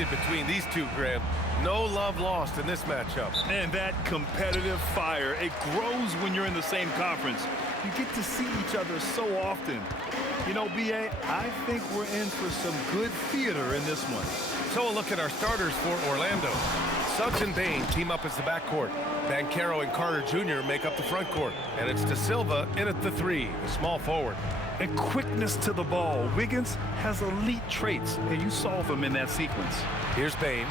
heated between these two, Grant. No love lost in this matchup. And that competitive fire, it grows when you're in the same conference. You get to see each other so often. You know, B.A., I think we're in for some good theater in this one. So a look at our starters for Orlando. Suggs and Bane team up as the backcourt. Banchero and Carter Jr. make up the front court. And it's De Silva in at the 3, a small forward. And quickness to the ball. Wiggins has elite traits, and you saw them in that sequence. Here's Bane.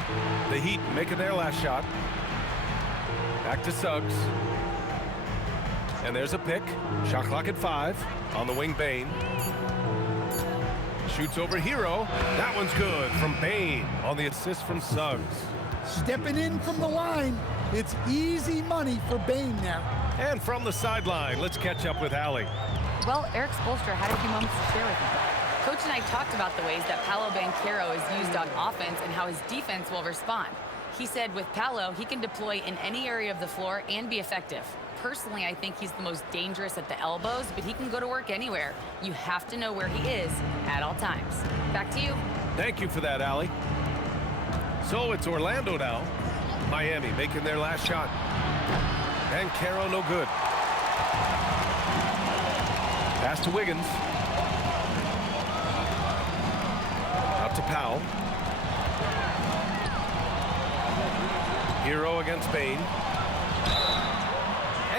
The Heat making their last shot. Back to Suggs. And there's a pick. Shot clock at 5. On the wing, Bane. Shoots over Herro. That one's good from Bane on the assist from Suggs. Stepping in from the line. It's easy money for Bane now. And from the sideline, let's catch up with Allie. Well, Eric Spoelstra had a few moments to share with me. Coach and I talked about the ways that Paolo Banchero is used on offense and how his defense will respond. He said with Paolo, he can deploy in any area of the floor and be effective. Personally, I think he's the most dangerous at the elbows, but he can go to work anywhere. You have to know where he is at all times. Back to you. Thank you for that, Allie. So it's Orlando now. Miami making their last shot. Banchero no good. Pass to Wiggins. Out to Powell. Herro against Bane.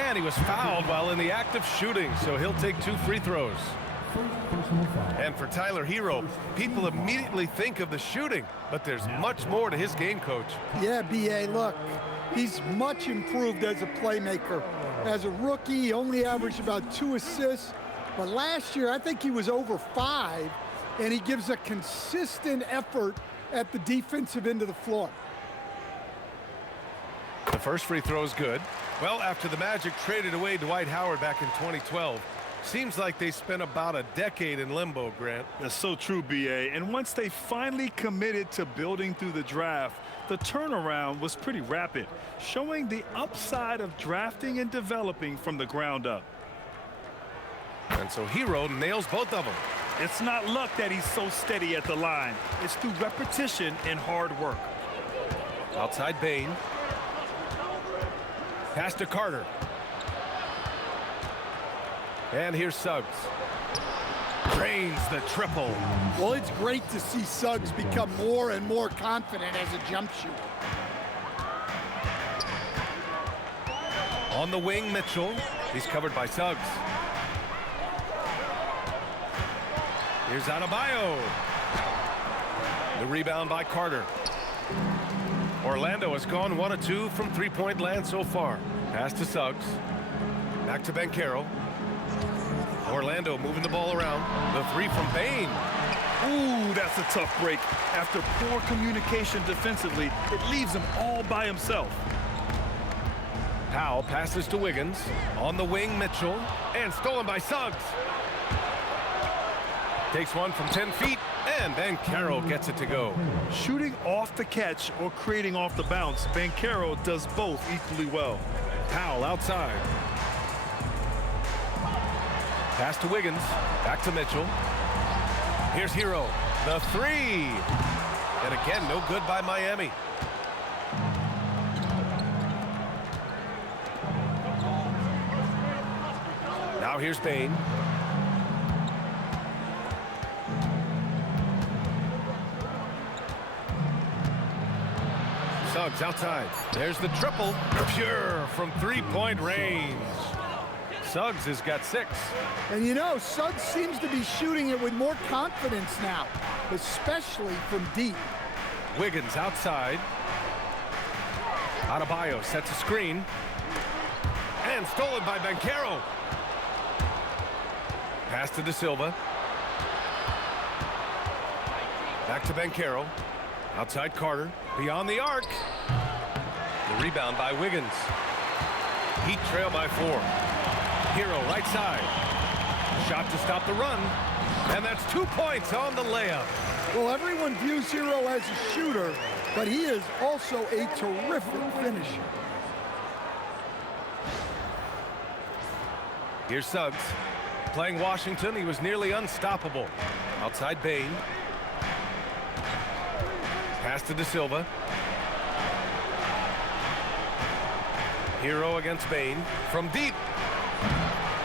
And he was fouled while in the act of shooting, so he'll take 2 free throws. And for Tyler Herro, people immediately think of the shooting, but there's much more to his game, Coach. Yeah, B.A., look, he's much improved as a playmaker. As a rookie, he only averaged about 2 assists, but last year I think he was over 5, and he gives a consistent effort at the defensive end of the floor. The first free throw is good. Well, after the Magic traded away Dwight Howard back in 2012, seems like they spent about a decade in limbo, Grant. That's so true, B.A. And once they finally committed to building through the draft, the turnaround was pretty rapid, showing the upside of drafting and developing from the ground up. And so Herro nails both of them. It's not luck that he's so steady at the line. It's through repetition and hard work. Outside Bane. Pass to Carter. And here's Suggs. Drains the triple. Well, it's great to see Suggs become more and more confident as a jump shooter. On the wing, Mitchell. He's covered by Suggs. Here's Adebayo. The rebound by Carter. Orlando has gone 1 of 2 from three-point land so far. Pass to Suggs. Back to Banchero. Orlando moving the ball around. The 3 from Bane. Ooh, that's a tough break. After poor communication defensively, it leaves him all by himself. Powell passes to Wiggins. On the wing, Mitchell. And stolen by Suggs. Takes one from 10 feet. And Banchero gets it to go. Shooting off the catch or creating off the bounce, Banchero does both equally well. Powell outside. Pass to Wiggins. Back to Mitchell. Here's Herro. The 3. And again, no good by Miami. Now here's Bane. Suggs outside. There's the triple. Pure from three-point range. Suggs has got 6. And you know, Suggs seems to be shooting it with more confidence now, especially from deep. Wiggins outside. Adebayo sets a screen. And stolen by Banchero. Pass to De Silva. Back to Banchero. Outside Carter. Beyond the arc. The rebound by Wiggins. Heat trail by 4. Herro right side. Shot to stop the run. And that's 2 points on the layup. Well, everyone views Herro as a shooter, but he is also a terrific finisher. Here's Suggs. Playing Washington, he was nearly unstoppable. Outside Bane. Pass to De Silva. Herro against Bane from deep.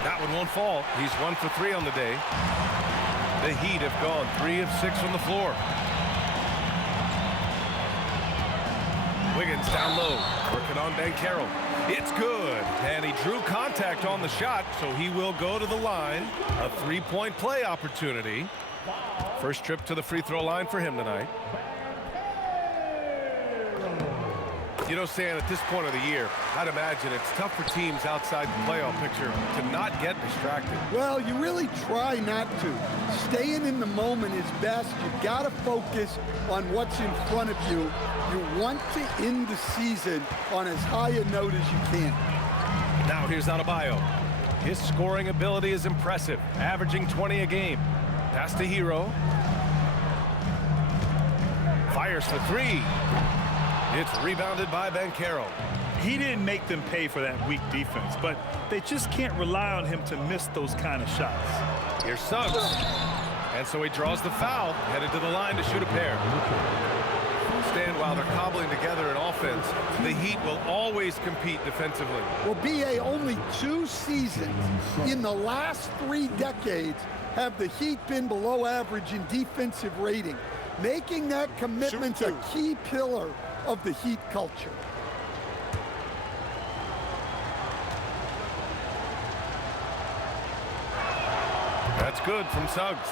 That one won't fall. He's 1 for 3 on the day. The Heat have gone 3 of 6 from the floor. Wiggins down low, working on Banchero. It's good, and he drew contact on the shot, so he will go to the line. A 3-point play opportunity. First trip to the free throw line for him tonight. You know, Stan, at this point of the year, I'd imagine it's tough for teams outside the playoff picture to not get distracted. Well, you really try not to. Staying in the moment is best. You've got to focus on what's in front of you. You want to end the season on as high a note as you can. Now here's Adebayo. His scoring ability is impressive, averaging 20 a game. Pass to Herro. Fires for 3. It's rebounded by Banchero. He didn't make them pay for that weak defense, but they just can't rely on him to miss those kind of shots. Here's Suggs. And so he draws the foul, headed to the line to shoot a pair. Stan, while they're cobbling together in offense, the Heat will always compete defensively. Well, BA, only 2 seasons in the last 3 decades have the Heat been below average in defensive rating. Making that commitment a key pillar of the Heat culture. That's good from Suggs.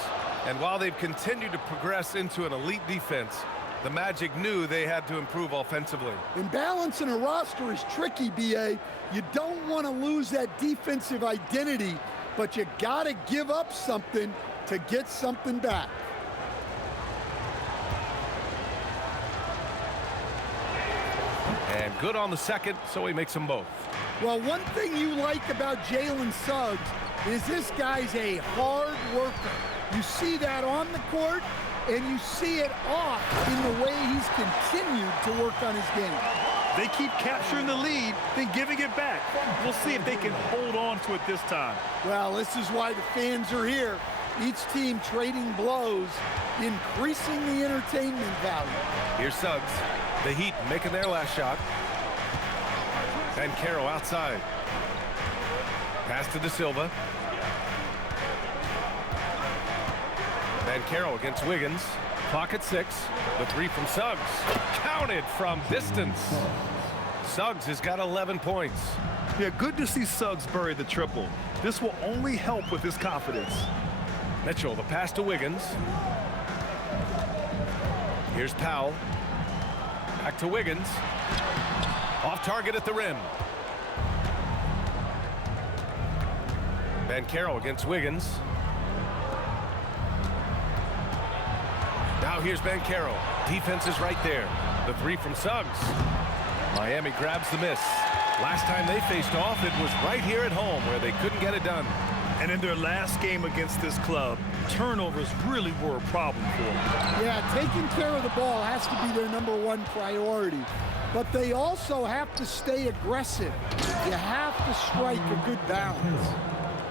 And while they've continued to progress into an elite defense, the Magic knew they had to improve offensively. And balancing a roster is tricky, BA. You don't want to lose that defensive identity, but you got to give up something to get something back. And good on the second, so he makes them both. Well, one thing you like about Jalen Suggs is this guy's a hard worker. You see that on the court, and you see it off in the way he's continued to work on his game. They keep capturing the lead, then giving it back. We'll see if they can hold on to it this time. Well, this is why the fans are here. Each team trading blows, increasing the entertainment value. Here's Suggs. The Heat making their last shot. Banchero outside. Pass to De Silva. Banchero against Wiggins. Clock at 6. The 3 from Suggs. Counted from distance. Suggs has got 11 points. Yeah, good to see Suggs bury the triple. This will only help with his confidence. Mitchell, the pass to Wiggins. Here's Powell. Back to Wiggins. Off target at the rim. Banchero against Wiggins. Now here's Banchero. Defense is right there. The 3 from Suggs. Miami grabs the miss. Last time they faced off, it was right here at home where they couldn't get it done. And in their last game against this club, turnovers really were a problem for them. Yeah, taking care of the ball has to be their #1 priority. But they also have to stay aggressive. You have to strike a good balance.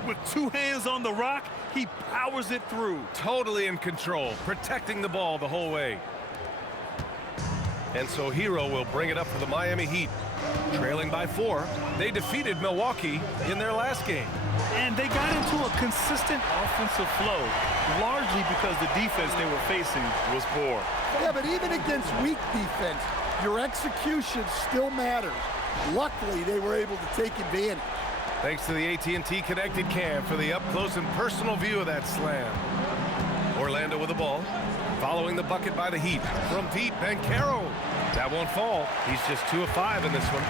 With 2 hands on the rock, he powers it through. Totally in control, protecting the ball the whole way. And so Herro will bring it up for the Miami Heat. Trailing by 4, they defeated Milwaukee in their last game. And they got into a consistent offensive flow, largely because the defense they were facing was poor. Yeah, but even against weak defense, your execution still matters. Luckily, they were able to take advantage. Thanks to the AT&T Connected Cam for the up-close and personal view of that slam. Orlando with the ball, following the bucket by the Heat. From deep, Banchero. That won't fall. He's just 2 of 5 in this one.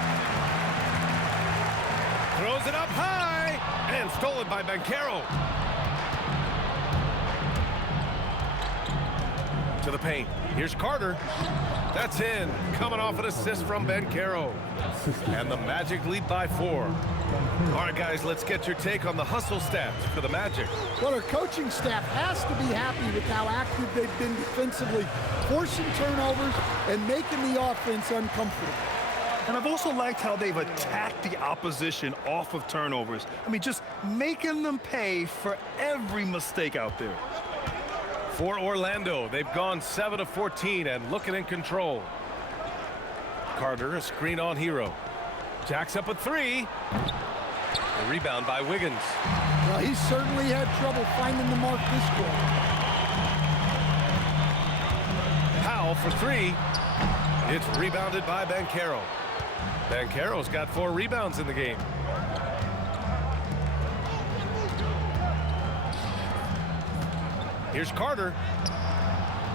Throws it up high, and stolen by Banchero. To the paint. Here's Carter. That's in. Coming off an assist from Banchero. And the Magic lead by 4. All right, guys, let's get your take on the hustle stats for the Magic. Well, their coaching staff has to be happy with how active they've been defensively, forcing turnovers and making the offense uncomfortable. And I've also liked how they've attacked the opposition off of turnovers. I mean, just making them pay for every mistake out there. For Orlando, they've gone 7 of 14 and looking in control. Carter, a screen on Herro. Jacks up a three. The rebound by Wiggins. Well, he certainly had trouble finding the mark this quarter. Powell for three. It's rebounded by Banchero. Banchero's got 4 rebounds in the game. Here's Carter.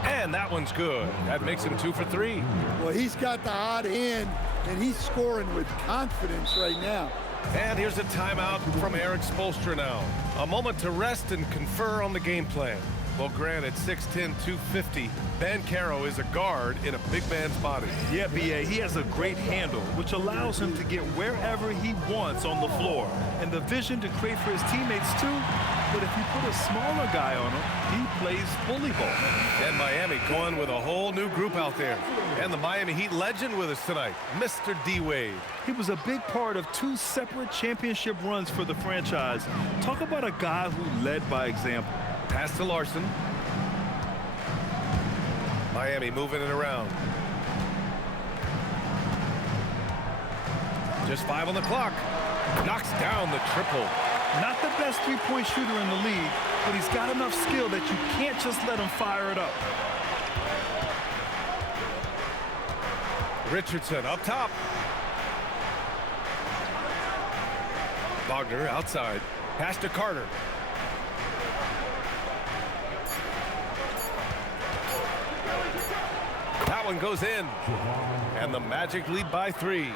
And that one's good. That makes him 2 for 3. Well, he's got the hot hand, and he's scoring with confidence right now. And here's a timeout from Eric Spoelstra now. A moment to rest and confer on the game plan. Well, granted, 6'10", 250, Banchero is a guard in a big man's body. Yeah, B.A., he has a great handle, which allows him to get wherever he wants on the floor. And the vision to create for his teammates, too. But if you put a smaller guy on him, he plays bully ball. And Miami going with a whole new group out there. And the Miami Heat legend with us tonight, Mr. D-Wade. He was a big part of 2 separate championship runs for the franchise. Talk about a guy who led by example. Pass to Larson. Miami moving it around. Just 5 on the clock. Knocks down the triple. Not the best three-point shooter in the league, but he's got enough skill that you can't just let him fire it up. Richardson up top. Wagner outside. Pass to Carter. That one goes in. And the Magic lead by 3.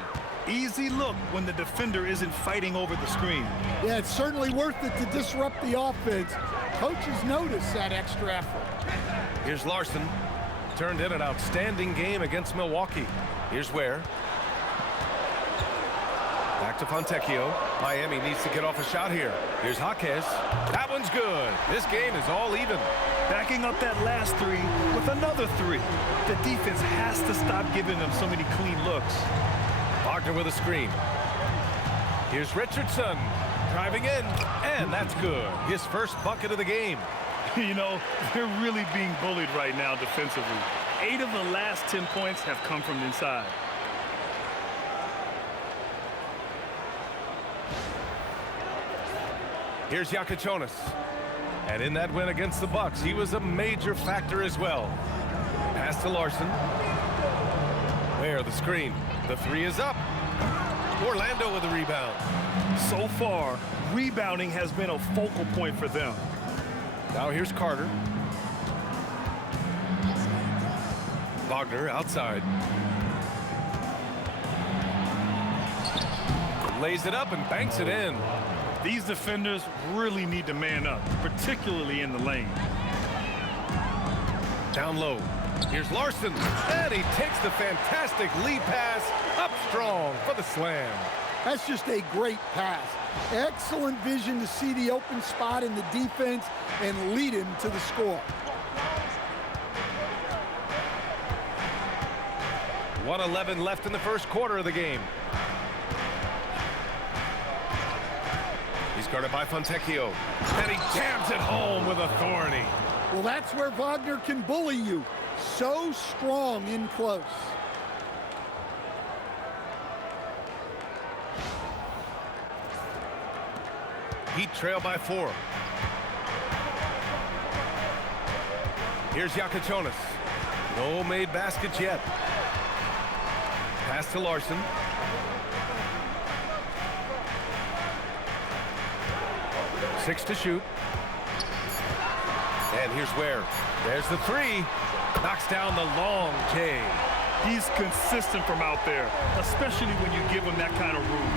Easy look when the defender isn't fighting over the screen. Yeah, it's certainly worth it to disrupt the offense. Coaches notice that extra effort. Here's Larson. Turned in an outstanding game against Milwaukee. Here's Ware. Back to Fontecchio. Miami needs to get off a shot here. Here's Jaquez. That one's good. This game is all even. Backing up that last 3 with another 3. The defense has to stop giving them so many clean looks. Wagner with a screen. Here's Richardson driving in, and that's good. His first bucket of the game. You know, they're really being bullied right now defensively. 8 of the last 10 points have come from inside. Here's Yakichonis. And in that win against the Bucks, he was a major factor as well. Pass to Larson. There, the screen. The 3 is up. Orlando with a rebound. So far, rebounding has been a focal point for them. Now here's Carter. Wagner outside. Lays it up and banks it in. These defenders really need to man up, particularly in the lane. Down low. Here's Larson, and he takes the fantastic lead pass up strong for the slam. That's just a great pass. Excellent vision to see the open spot in the defense and lead him to the score. 1:11 left in the first quarter of the game. He's guarded by Fontecchio, and he jams it home with authority. Well, that's where Wagner can bully you. So strong in close. Heat trail by 4. Here's Yakichonis. No made baskets yet. Pass to Larson. Six to shoot. And here's Ware. There's the 3. Knocks down the long J. He's consistent from out there, especially when you give him that kind of room.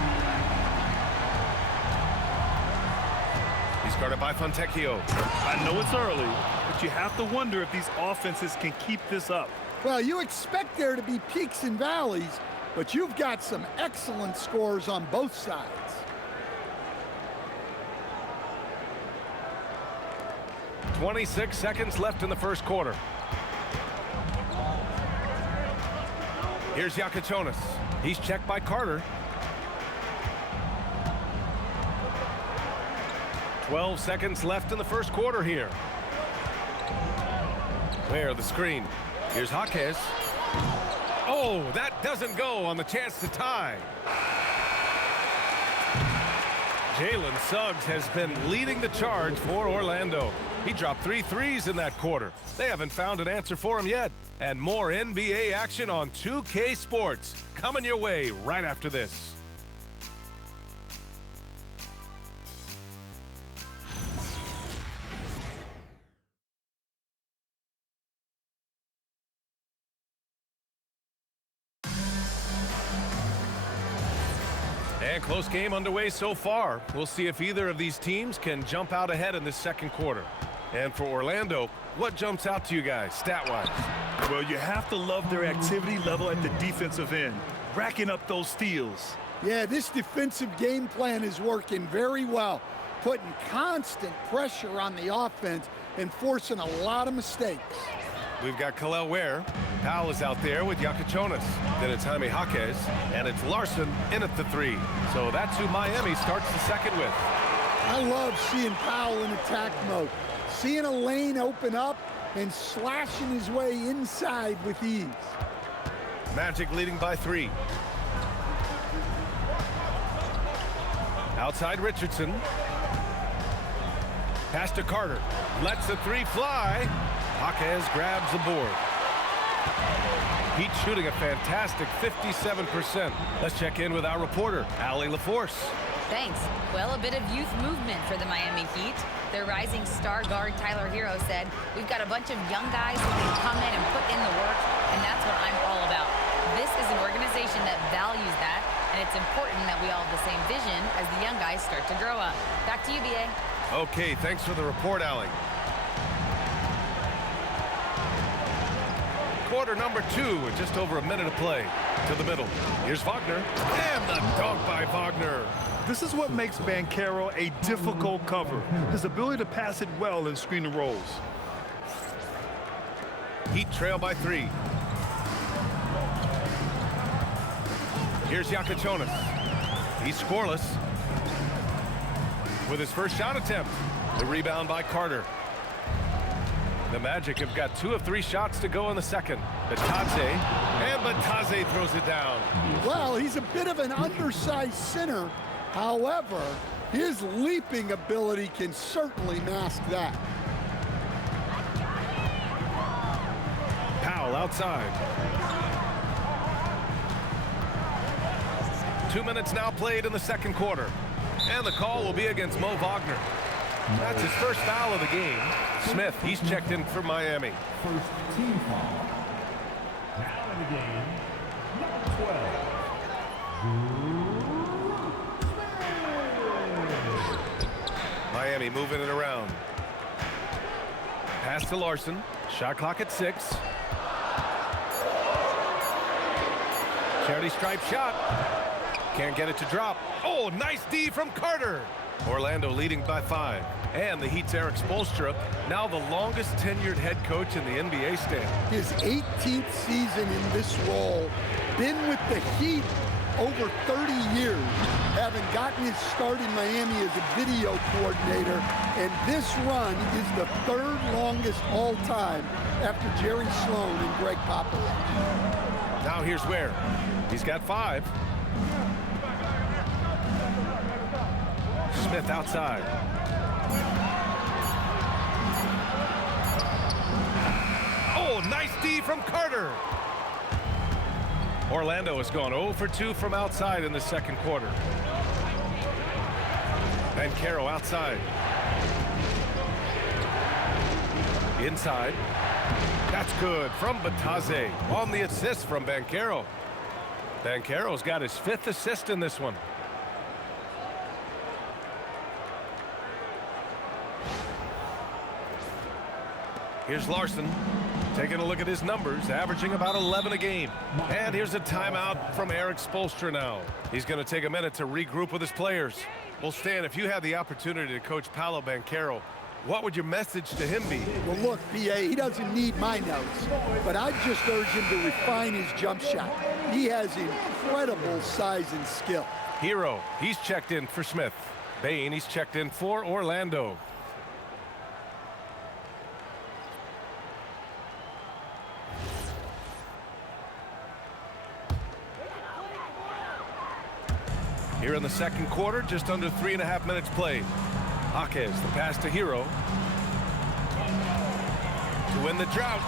He's guarded by Fontecchio. I know it's early, but you have to wonder if these offenses can keep this up. Well, you expect there to be peaks and valleys, but you've got some excellent scores on both sides. .26 seconds left in the first quarter. Here's Yakichonis. He's checked by Carter. 12 seconds left in the first quarter here. Where the screen. Here's Jaquez. Oh, that doesn't go on the chance to tie. Jalen Suggs has been leading the charge for Orlando. He dropped 3 threes in that quarter. They haven't found an answer for him yet. And more NBA action on 2K Sports coming your way right after this. And close game underway so far. We'll see if either of these teams can jump out ahead in this second quarter. And for Orlando, what jumps out to you guys, stat-wise? Well, you have to love their activity level at the defensive end, racking up those steals. Yeah, this defensive game plan is working very well, putting constant pressure on the offense and forcing a lot of mistakes. We've got Kalel Ware. Powell is out there with Yakachonis. Then it's Jaime Jaquez, and it's Larson in at the 3. So that's who Miami starts the second with. I love seeing Powell in attack mode, seeing a lane open up and slashing his way inside with ease. Magic leading by 3. Outside Richardson. Pass to Carter. Lets the 3 fly. Jaquez grabs the board. Heat shooting a fantastic 57%. Let's check in with our reporter, Allie LaForce. Thanks. Well, a bit of youth movement for the Miami Heat. Their rising star guard, Tyler Herro, said, "We've got a bunch of young guys who can come in and put in the work, and that's what I'm all about." This is an organization that values that, and it's important that we all have the same vision as the young guys start to grow up. Back to you, BA. Okay, thanks for the report, Allie. Quarter number 2 with just over a minute to play. To the middle. Here's Wagner. And the dunk by Wagner. This is what makes Banchero a difficult cover. His ability to pass it well in screen and rolls. Heat trail by 3. Here's Yakachonis. He's scoreless. With his first shot attempt. The rebound by Carter. The Magic have got 2 of 3 shots to go in the second. Batadze, and Batadze throws it down. Well, he's a bit of an undersized center. However, his leaping ability can certainly mask that. Powell outside. 2 minutes now played in the second quarter. And the call will be against Mo Wagner. That's his first foul of the game. Smith, he's checked in for Miami. First team foul. Now in the game, number 12. Miami moving it around. Pass to Larson. Shot clock at 6. Charity stripe shot. Can't get it to drop. Oh, nice D from Carter. Orlando leading by 5. And the Heat's Eric Spoelstra, now the longest tenured head coach in the NBA stand. His 18th season in this role, been with the Heat over 30 years, having gotten his start in Miami as a video coordinator, and this run is the 3rd longest all time after Jerry Sloan and Greg Popovich. Now here's Ware. He's got 5. Smith outside. Oh, nice D from Carter. Orlando has gone 0 for 2 from outside in the second quarter. Banchero outside. Inside. That's good from Batadze on the assist from Banchero. Banchero's got his 5th assist in this one. Here's Larson, taking a look at his numbers, averaging about 11 a game. And here's a timeout from Eric Spoelstra now. He's going to take a minute to regroup with his players. Well, Stan, if you had the opportunity to coach Paolo Banchero, what would your message to him be? Well, look, BA, he doesn't need my notes, but I'd just urge him to refine his jump shot. He has incredible size and skill. Herro, he's checked in for Smith. Bane, he's checked in for Orlando. Here in the second quarter, just under 3.5 minutes played. Jaquez, the pass to Herro. To win the drought.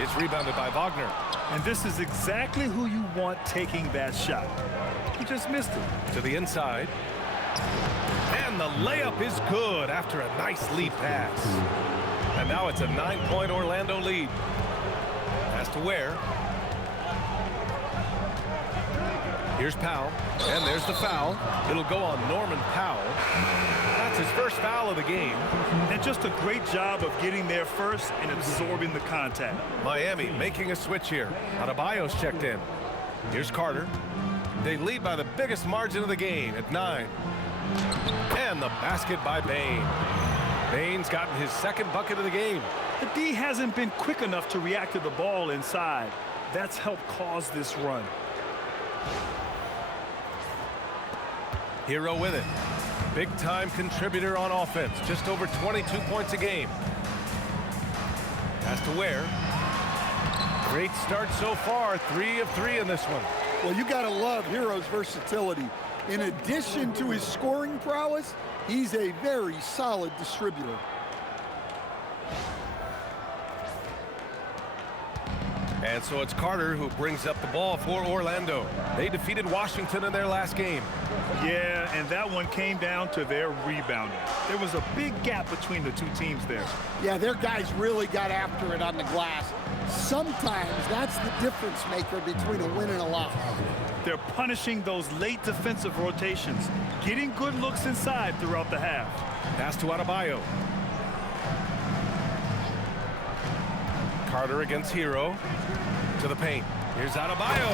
It's rebounded by Wagner. And this is exactly who you want taking that shot. He just missed it. To the inside. And the layup is good after a nice lead pass. And now it's a 9-point Orlando lead. Pass to Ware. Here's Powell, and there's the foul. It'll go on Norman Powell. That's his first foul of the game. And just a great job of getting there first and absorbing the contact. Miami making a switch here. Adebayo's checked in. Here's Carter. They lead by the biggest margin of the game at 9. And the basket by Bane. Bane's gotten his second bucket of the game. The D hasn't been quick enough to react to the ball inside. That's helped cause this run. Herro with it. Big-time contributor on offense. Just over 22 points a game. Pass to Ware. Great start so far. 3 of 3 in this one. Well, you got to love Herro's versatility. In addition to his scoring prowess, he's a very solid distributor. And so it's Carter who brings up the ball for Orlando. They defeated Washington in their last game. Yeah, and that one came down to their rebounding. There was a big gap between the two teams there. Yeah, their guys really got after it on the glass. Sometimes that's the difference maker between a win and a loss. They're punishing those late defensive rotations, getting good looks inside throughout the half. Pass to Adebayo. Carter against Herro. To the paint. Here's Adebayo.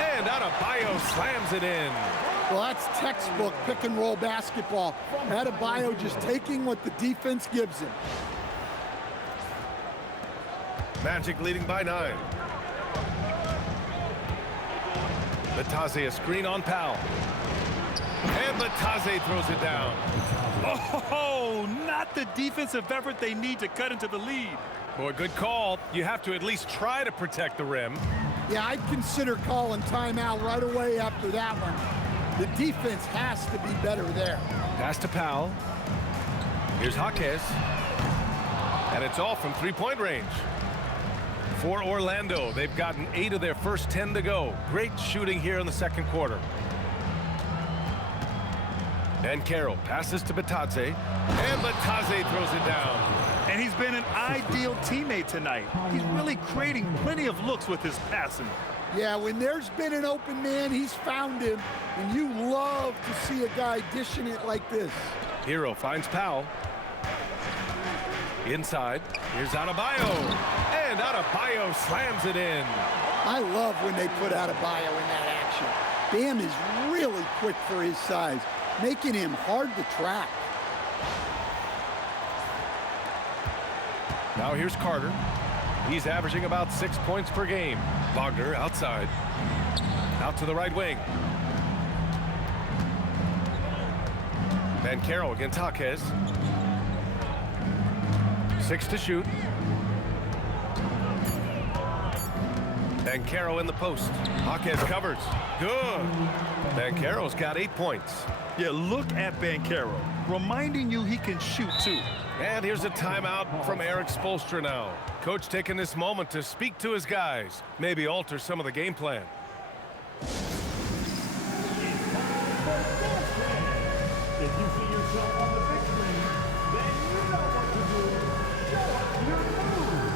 And Adebayo slams it in. Well, that's textbook pick-and-roll basketball. Adebayo just taking what the defense gives him. Magic leading by 9. Batase a screen on Powell. And Batase throws it down. Oh, not the defensive effort they need to cut into the lead. Boy, good call. You have to at least try to protect the rim. Yeah, I'd consider calling timeout right away after that one. The defense has to be better there. Pass to Powell. Here's Jaquez. And it's all from three-point range. For Orlando, they've gotten 8 of their first 10 to go. Great shooting here in the second quarter. Banchero passes to Batase. And Batase throws it down. And he's been an ideal teammate tonight. He's really creating plenty of looks with his passing. Yeah, when there's been an open man, he's found him. And you love to see a guy dishing it like this. Herro finds Powell. Inside. Here's Adebayo. And Adebayo slams it in. I love when they put Adebayo in that action. Bam is really quick for his size, making him hard to track. Now here's Carter. He's averaging about 6 points per game. Wagner outside. Out to the right wing. Banchero against Jaquez. 6 to shoot. Banchero in the post. Jaquez covers. Good. Banchero's got 8 points. Yeah, look at Banchero, reminding you he can shoot too. And here's a timeout from Eric Spoelstra now. Coach taking this moment to speak to his guys, maybe alter some of the game plan. If you see yourself on the big screen, then you know what to do. Show us your move.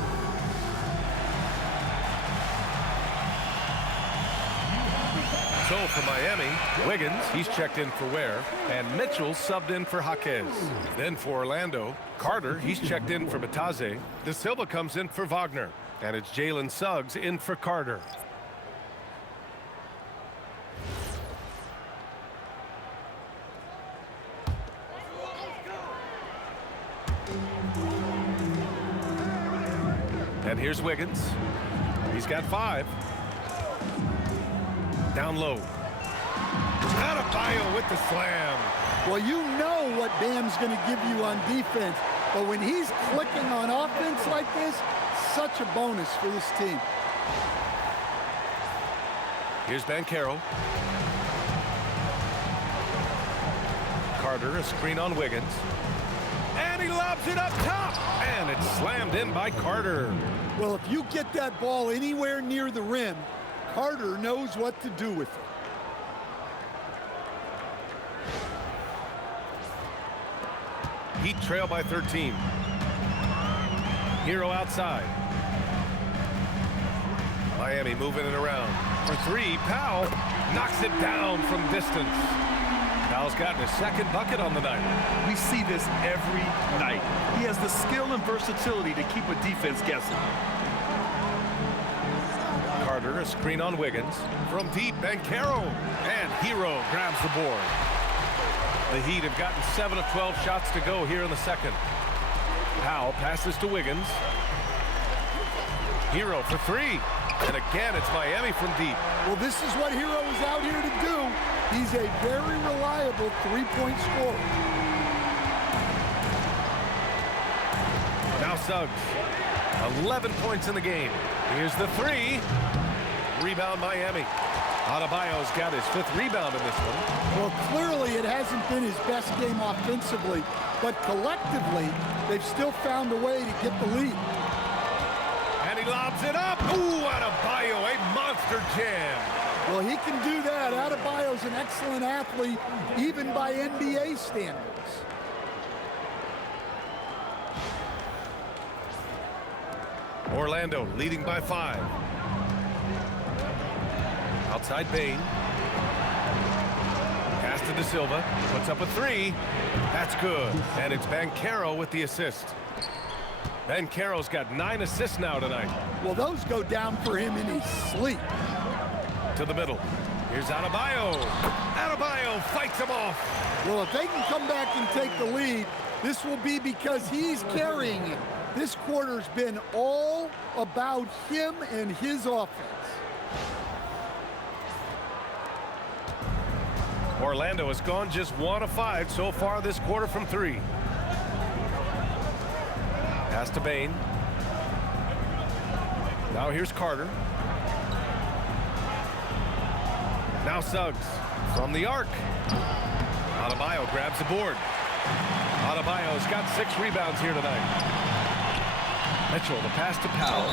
So for Miami, Wiggins, he's checked in for Ware, and Mitchell subbed in for Jaquez. Then for Orlando, Carter, he's checked in for Batase. De Silva comes in for Wagner, and it's Jalen Suggs in for Carter. And here's Wiggins. He's got 5. Down low. Adebayo with the slam. Well, you know what Bam's going to give you on defense, but when he's clicking on offense like this, such a bonus for this team. Here's Banchero. Carter, a screen on Wiggins. And he lobs it up top. And it's slammed in by Carter. Well, if you get that ball anywhere near the rim, Carter knows what to do with it. Heat trail by 13. Herro outside. Miami moving it around. For three, Powell knocks it down from distance. Powell's gotten his second bucket on the night. We see this every night. He has the skill and versatility to keep a defense guessing. Carter, a screen on Wiggins. From deep, Banchero. And Herro grabs the board. The Heat have gotten 7 of 12 shots to go here in the second. Powell passes to Wiggins. Herro for three. And again, it's Miami from deep. Well, this is what Herro is out here to do. He's a very reliable three-point scorer. Now Suggs. 11 points in the game. Here's the three. Rebound Miami. Adebayo's got his 5th rebound in this one. Well, clearly it hasn't been his best game offensively, but collectively, they've still found a way to get the lead. And he lobs it up. Ooh, Adebayo, a monster jam. Well, he can do that. Adebayo's an excellent athlete, even by NBA standards. Orlando leading by 5. Outside Bane. Pass to De Silva. Puts up a three. That's good. And it's Banchero with the assist. Banchero's got 9 assists now tonight. Well, those go down for him in his sleep. To the middle. Here's Adebayo. Adebayo fights him off. Well, if they can come back and take the lead, this will be because he's carrying it. This quarter's been all about him and his offense. Orlando has gone just 1 of 5 so far this quarter from 3. Pass to Bane. Now here's Carter. Now Suggs from the arc. Adebayo grabs the board. Adebayo's got 6 rebounds here tonight. Mitchell, the pass to Powell.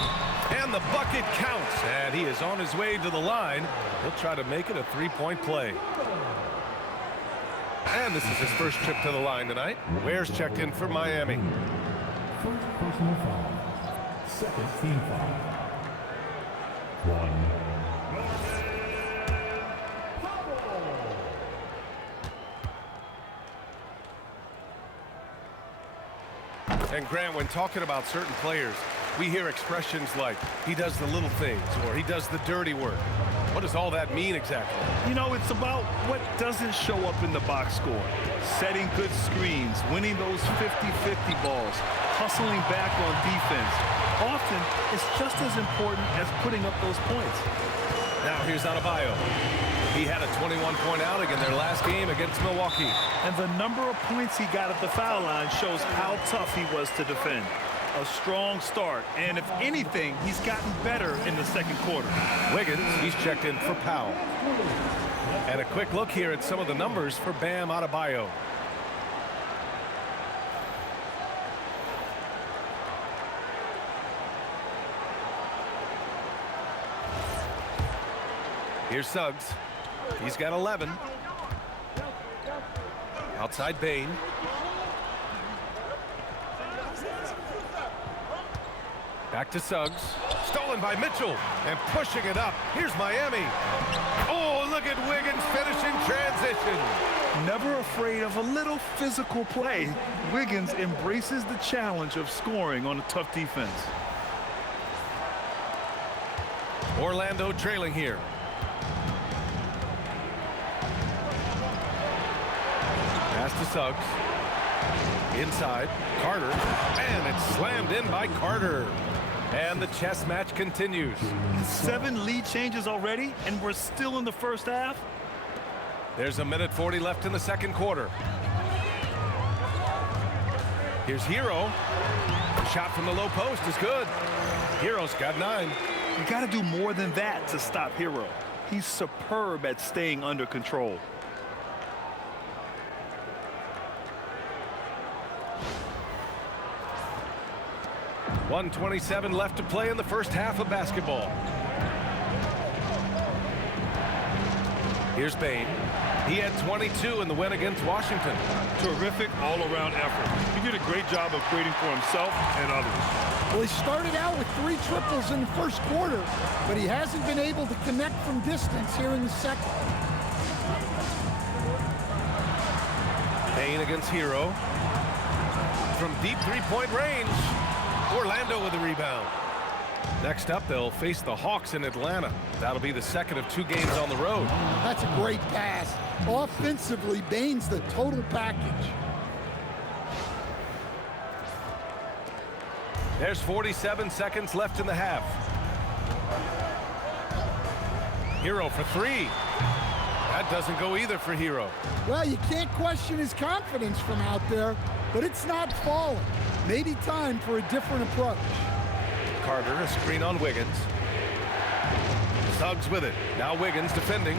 And the bucket counts. And he is on his way to the line. He'll try to make it a 3-point play. And this is his first trip to the line tonight. Ware's checked in for Miami. First personal foul. Second team foul. 1. And Grant, when talking about certain players, we hear expressions like, he does the little things, or he does the dirty work. What does all that mean exactly? You know, it's about what doesn't show up in the box score. Setting good screens, winning those 50-50 balls, hustling back on defense. Often, it's just as important as putting up those points. Now here's Adebayo. He had a 21-point outing in their last game against Milwaukee. And the number of points he got at the foul line shows how tough he was to defend. A strong start, and if anything, he's gotten better in the second quarter. Wiggins, he's checked in for Powell. And a quick look here at some of the numbers for Bam Adebayo. Here's Suggs. He's got 11. Outside Bane. Back to Suggs. Stolen by Mitchell. And pushing it up. Here's Miami. Oh, look at Wiggins finishing transition. Never afraid of a little physical play, Wiggins embraces the challenge of scoring on a tough defense. Orlando trailing here. Pass to Suggs. Inside. Carter. And it's slammed in by Carter. And the chess match continues. 7 lead changes already, and we're still in the first half. There's 1:40 left in the second quarter. Here's Herro. Shot from the low post is good. Herro's got 9. You got to do more than that to stop Herro. He's superb at staying under control. 1:27 left to play in the first half of basketball. Here's Bane. He had 22 in the win against Washington. Terrific all-around effort. He did a great job of creating for himself and others. Well, he started out with 3 triples in the first quarter, but he hasn't been able to connect from distance here in the second. Bane against Herro. From deep three-point range. Orlando with the rebound. Next up, they'll face the Hawks in Atlanta. That'll be the second of 2 games on the road. That's a great pass. Offensively, Bane's the total package. There's 47 seconds left in the half. Herro for 3. That doesn't go either for Herro. Well, you can't question his confidence from out there, but it's not falling. Maybe time for a different approach. Carter, a screen on Wiggins. Suggs with it. Now Wiggins defending.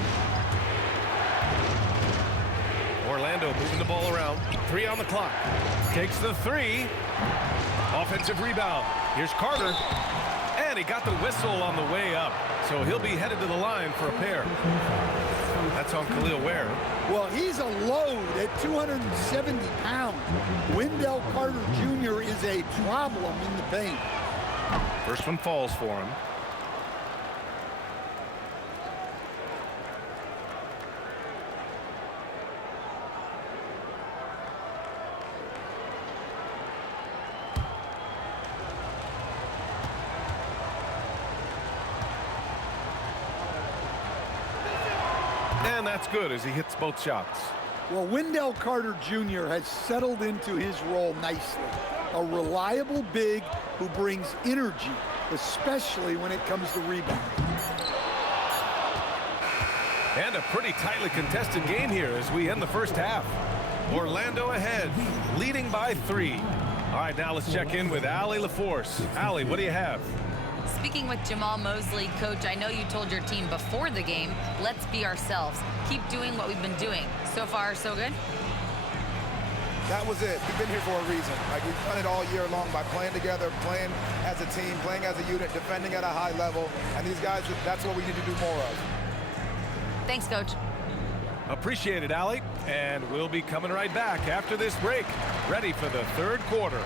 Orlando moving the ball around. 3 on the clock. Takes the 3. Offensive rebound. Here's Carter. And he got the whistle on the way up. So he'll be headed to the line for a pair. That's on Khalil Ware. Well, he's a load at 270 pounds. Wendell Carter Jr. is a problem in the paint. First one falls for him. And that's good as he hits both shots. Well, Wendell Carter Jr. has settled into his role nicely. A reliable big who brings energy, especially when it comes to rebounding. And a pretty tightly contested game here as we end the first half. Orlando ahead, leading by 3. All right, now let's check in with Allie LaForce. Allie, what do you have? Speaking with Jamal Mosley, Coach, I know you told your team before the game, let's be ourselves. Keep doing what we've been doing. So far, so good? That was it. We've been here for a reason. Like, we've done it all year long by playing together, playing as a team, playing as a unit, defending at a high level. And these guys, that's what we need to do more of. Thanks, Coach. Appreciate it, Allie. And we'll be coming right back after this break, ready for the third quarter.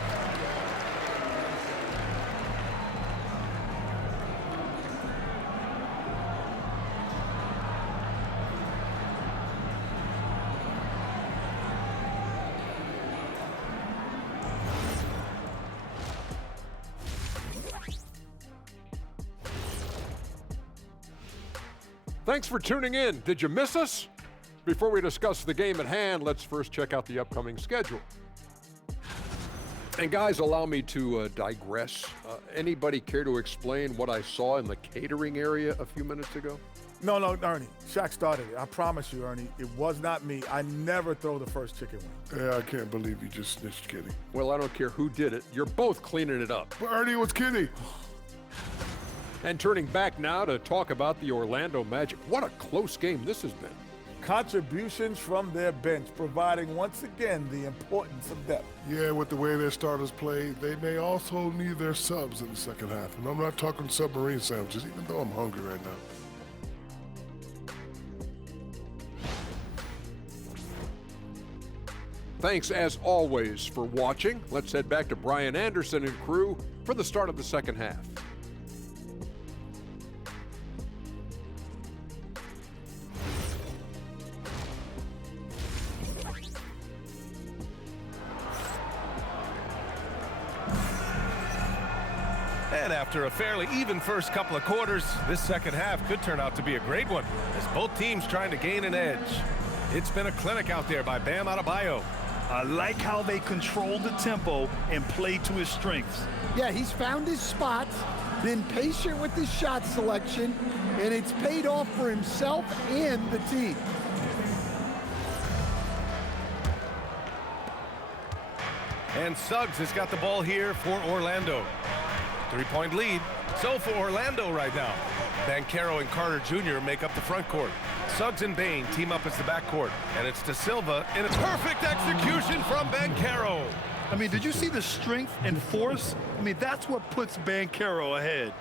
Thanks for tuning in. Did you miss us? Before we discuss the game at hand, let's first check out the upcoming schedule. And guys, allow me to digress. Anybody care to explain what I saw in the catering area a few minutes ago? No, Ernie. Shaq started it. I promise you, Ernie. It was not me. I never throw the first chicken wing. Yeah, I can't believe you just snitched Kitty. Well, I don't care who did it. You're both cleaning it up. But Ernie was Kitty. And turning back now to talk about the Orlando Magic. What a close game this has been. Contributions from their bench, providing once again the importance of depth. Yeah, with the way their starters play, they may also need their subs in the second half. And I'm not talking submarine sandwiches, even though I'm hungry right now. Thanks, as always, for watching. Let's head back to Brian Anderson and crew for the start of the second half. And after a fairly even first couple of quarters, this second half could turn out to be a great one as both teams trying to gain an edge. It's been a clinic out there by Bam Adebayo. I like how they control the tempo and play to his strengths. Yeah, he's found his spots, been patient with his shot selection, and it's paid off for himself and the team. And Suggs has got the ball here for Orlando. 3-point lead. So for Orlando right now. Banchero and Carter Jr. make up the front court. Suggs and Bane team up as the backcourt. And it's De Silva in a perfect execution from Banchero. I mean, did you see the strength and force? I mean, that's what puts Banchero ahead.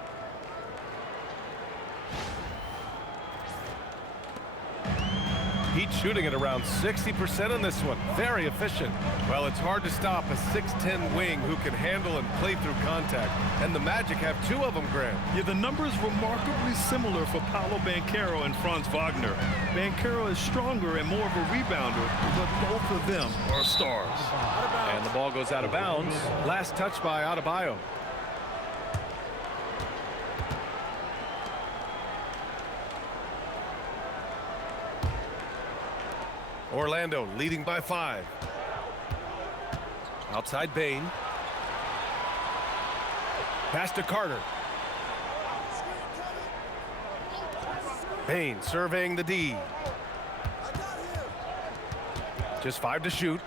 Heat shooting at around 60% on this one. Very efficient. Well, it's hard to stop a 6'10" wing who can handle and play through contact. And the Magic have 2 of them, Grant. Yeah, the numbers remarkably similar for Paolo Banchero and Franz Wagner. Banchero is stronger and more of a rebounder, but both of them are stars. And the ball goes out of bounds. Last touch by Adebayo. Orlando leading by 5. Outside Bane. Pass to Carter. Bane surveying the D. Just 5 to shoot.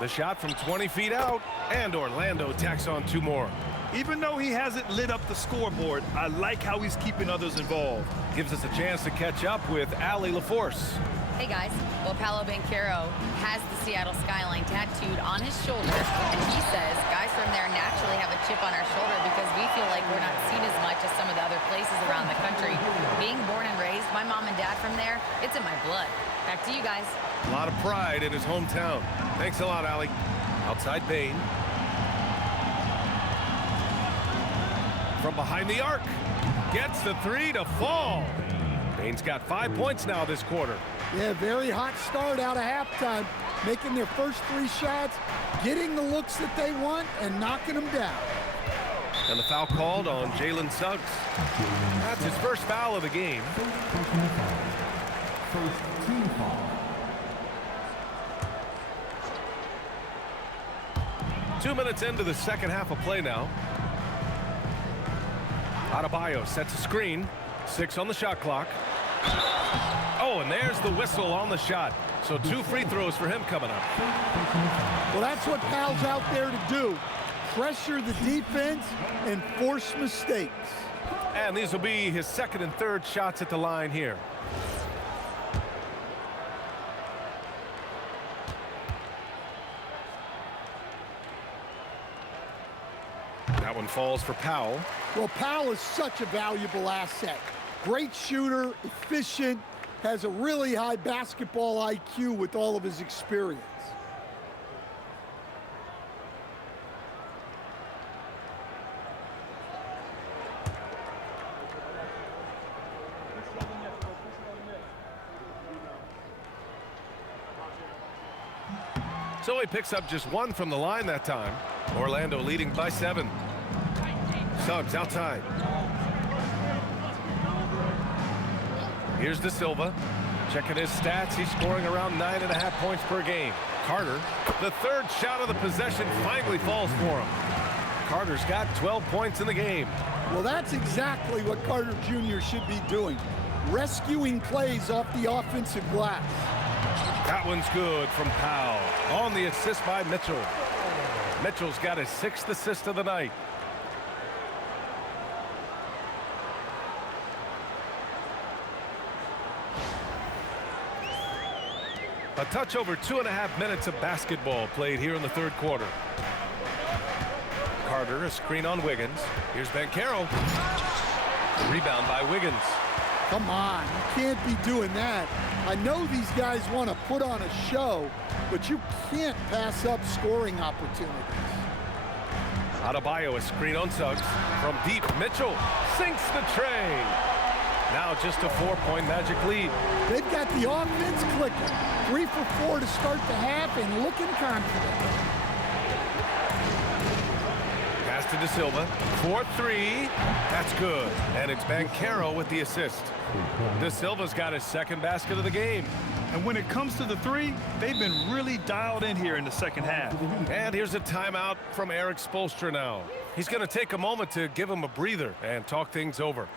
The shot from 20 feet out, and Orlando tacks on 2 more. Even though he hasn't lit up the scoreboard, I like how he's keeping others involved. Gives us a chance to catch up with Ali LaForce. Hey guys, well, Paolo Banchero has the Seattle skyline tattooed on his shoulder, and he says guys from there naturally have a chip on our shoulder because we feel like we're not seen as much as some of the other places around the country. Being born and raised, my mom and dad from there, it's in my blood. Back to you guys. A lot of pride in his hometown. Thanks a lot, Ali. Outside Bane. From behind the arc. Gets the 3 to fall. Bane's got 5 points now this quarter. Yeah, very hot start out of halftime. Making their first 3 shots, getting the looks that they want, and knocking them down. And the foul called on Jalen Suggs. That's his first foul of the game. First team foul. 2 minutes into the second half of play now. Adebayo sets a screen. 6 on the shot clock. Oh, and there's the whistle on the shot. So 2 free throws for him coming up. Well, that's what Pal's out there to do. Pressure the defense and force mistakes. And these will be his second and third shots at the line here. That one falls for Powell. Well, Powell is such a valuable asset. Great shooter, efficient, has a really high basketball IQ with all of his experience. So he picks up just 1 from the line that time. Orlando leading by 7. Suggs outside. Here's De Silva. Checking his stats. He's scoring around 9.5 points per game. Carter, the third shot of the possession, finally falls for him. Carter's got 12 points in the game. Well, that's exactly what Carter Jr. should be doing. Rescuing plays off the offensive glass. That one's good from Powell. On the assist by Mitchell. Mitchell's got his 6th assist of the night. A touch over 2.5 minutes of basketball played here in the third quarter. Carter, a screen on Wiggins. Here's Banchero. Rebound by Wiggins. Come on, you can't be doing that. I know these guys want to put on a show, but you can't pass up scoring opportunities. Adebayo, a screen on Suggs. From deep, Mitchell sinks the tray. Now just a 4-point Magic lead. They've got the offense clicking. 3 for 4 to start the half and looking confident. Pass to De Silva. 4-3. That's good. And it's Banchero with the assist. De Silva's got his 2nd basket of the game. And when it comes to the 3, they've been really dialed in here in the second half. And here's a timeout from Erik Spoelstra now. He's going to take a moment to give him a breather and talk things over.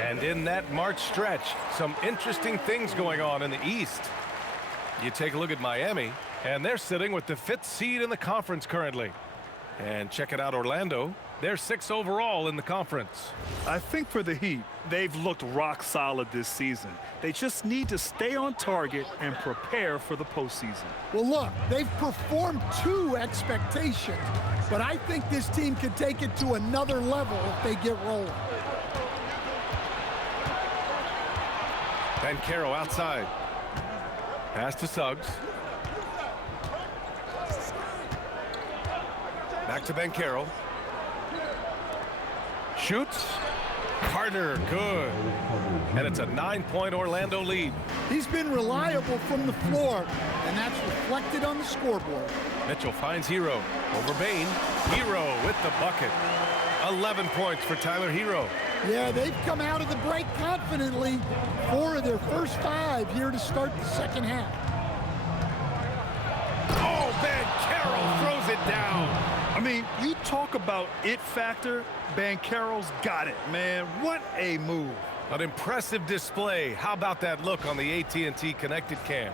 And in that March stretch, some interesting things going on in the East. You take a look at Miami. And they're sitting with the 5th seed in the conference currently. And check it out, Orlando. They're 6th overall in the conference. I think for the Heat, they've looked rock solid this season. They just need to stay on target and prepare for the postseason. Well, look, they've performed to expectations, but I think this team can take it to another level if they get rolling. Banchero outside. Pass to Suggs. Back to Banchero. Shoots. Carter, good. And it's a 9-point Orlando lead. He's been reliable from the floor, and that's reflected on the scoreboard. Mitchell finds Herro over Bane. Herro with the bucket. 11 points for Tyler Herro. Yeah, they've come out of the break confidently. 4 of their first 5 here to start the second half. Oh, Banchero throws it down. I mean, you talk about it factor, Banchero's got it, man. What a move. An impressive display. How about that look on the AT&T connected cam?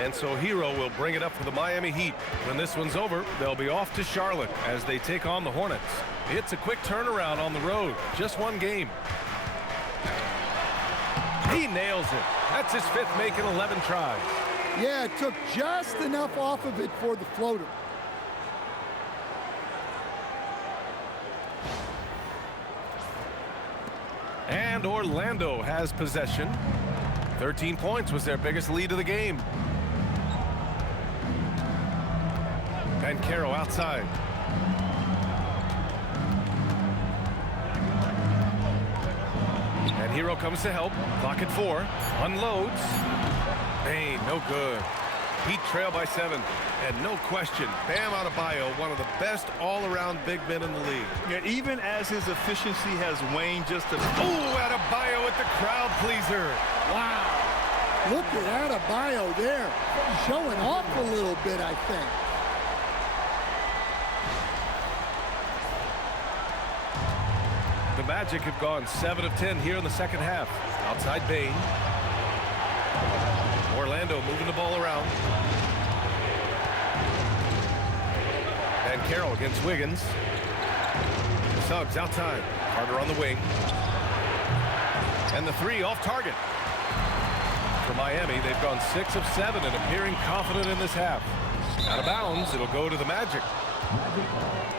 And so Herro will bring it up for the Miami Heat. When this one's over, they'll be off to Charlotte as they take on the Hornets. It's a quick turnaround on the road. Just 1 game. He nails it. That's his 5th make in 11 tries. Yeah, it took just enough off of it for the floater. And Orlando has possession. 13 points was their biggest lead of the game. Banchero outside. And Herro comes to help. Clock at 4. Unloads. Bane, no good. Heat trail by 7. And no question, Bam Adebayo, one of the best all-around big men in the league. Yeah, even as his efficiency has waned just a... Oh, Adebayo with the crowd pleaser. Wow. Look at Adebayo there. Showing off a little bit, I think. The Magic have gone 7 of 10 here in the second half. Outside Bane. Orlando moving the ball around. Banchero against Wiggins. Suggs outside. Carter on the wing. And the 3 off target. For Miami, they've gone 6 of 7 and appearing confident in this half. Out of bounds, it'll go to the Magic.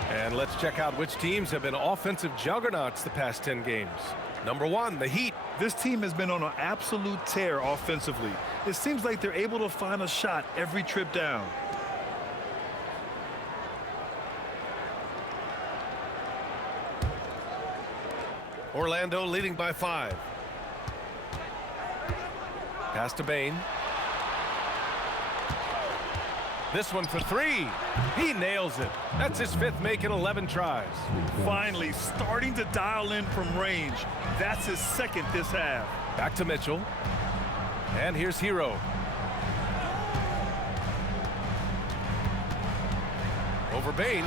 And let's check out which teams have been offensive juggernauts the past 10 games. Number 1, the Heat. This team has been on an absolute tear offensively. It seems like they're able to find a shot every trip down. Orlando leading by 5. Pass to Bane. This one for 3. He nails it. That's his 5th make in 11 tries. Finally starting to dial in from range. That's his 2nd this half. Back to Mitchell. And here's Herro. Over Bane.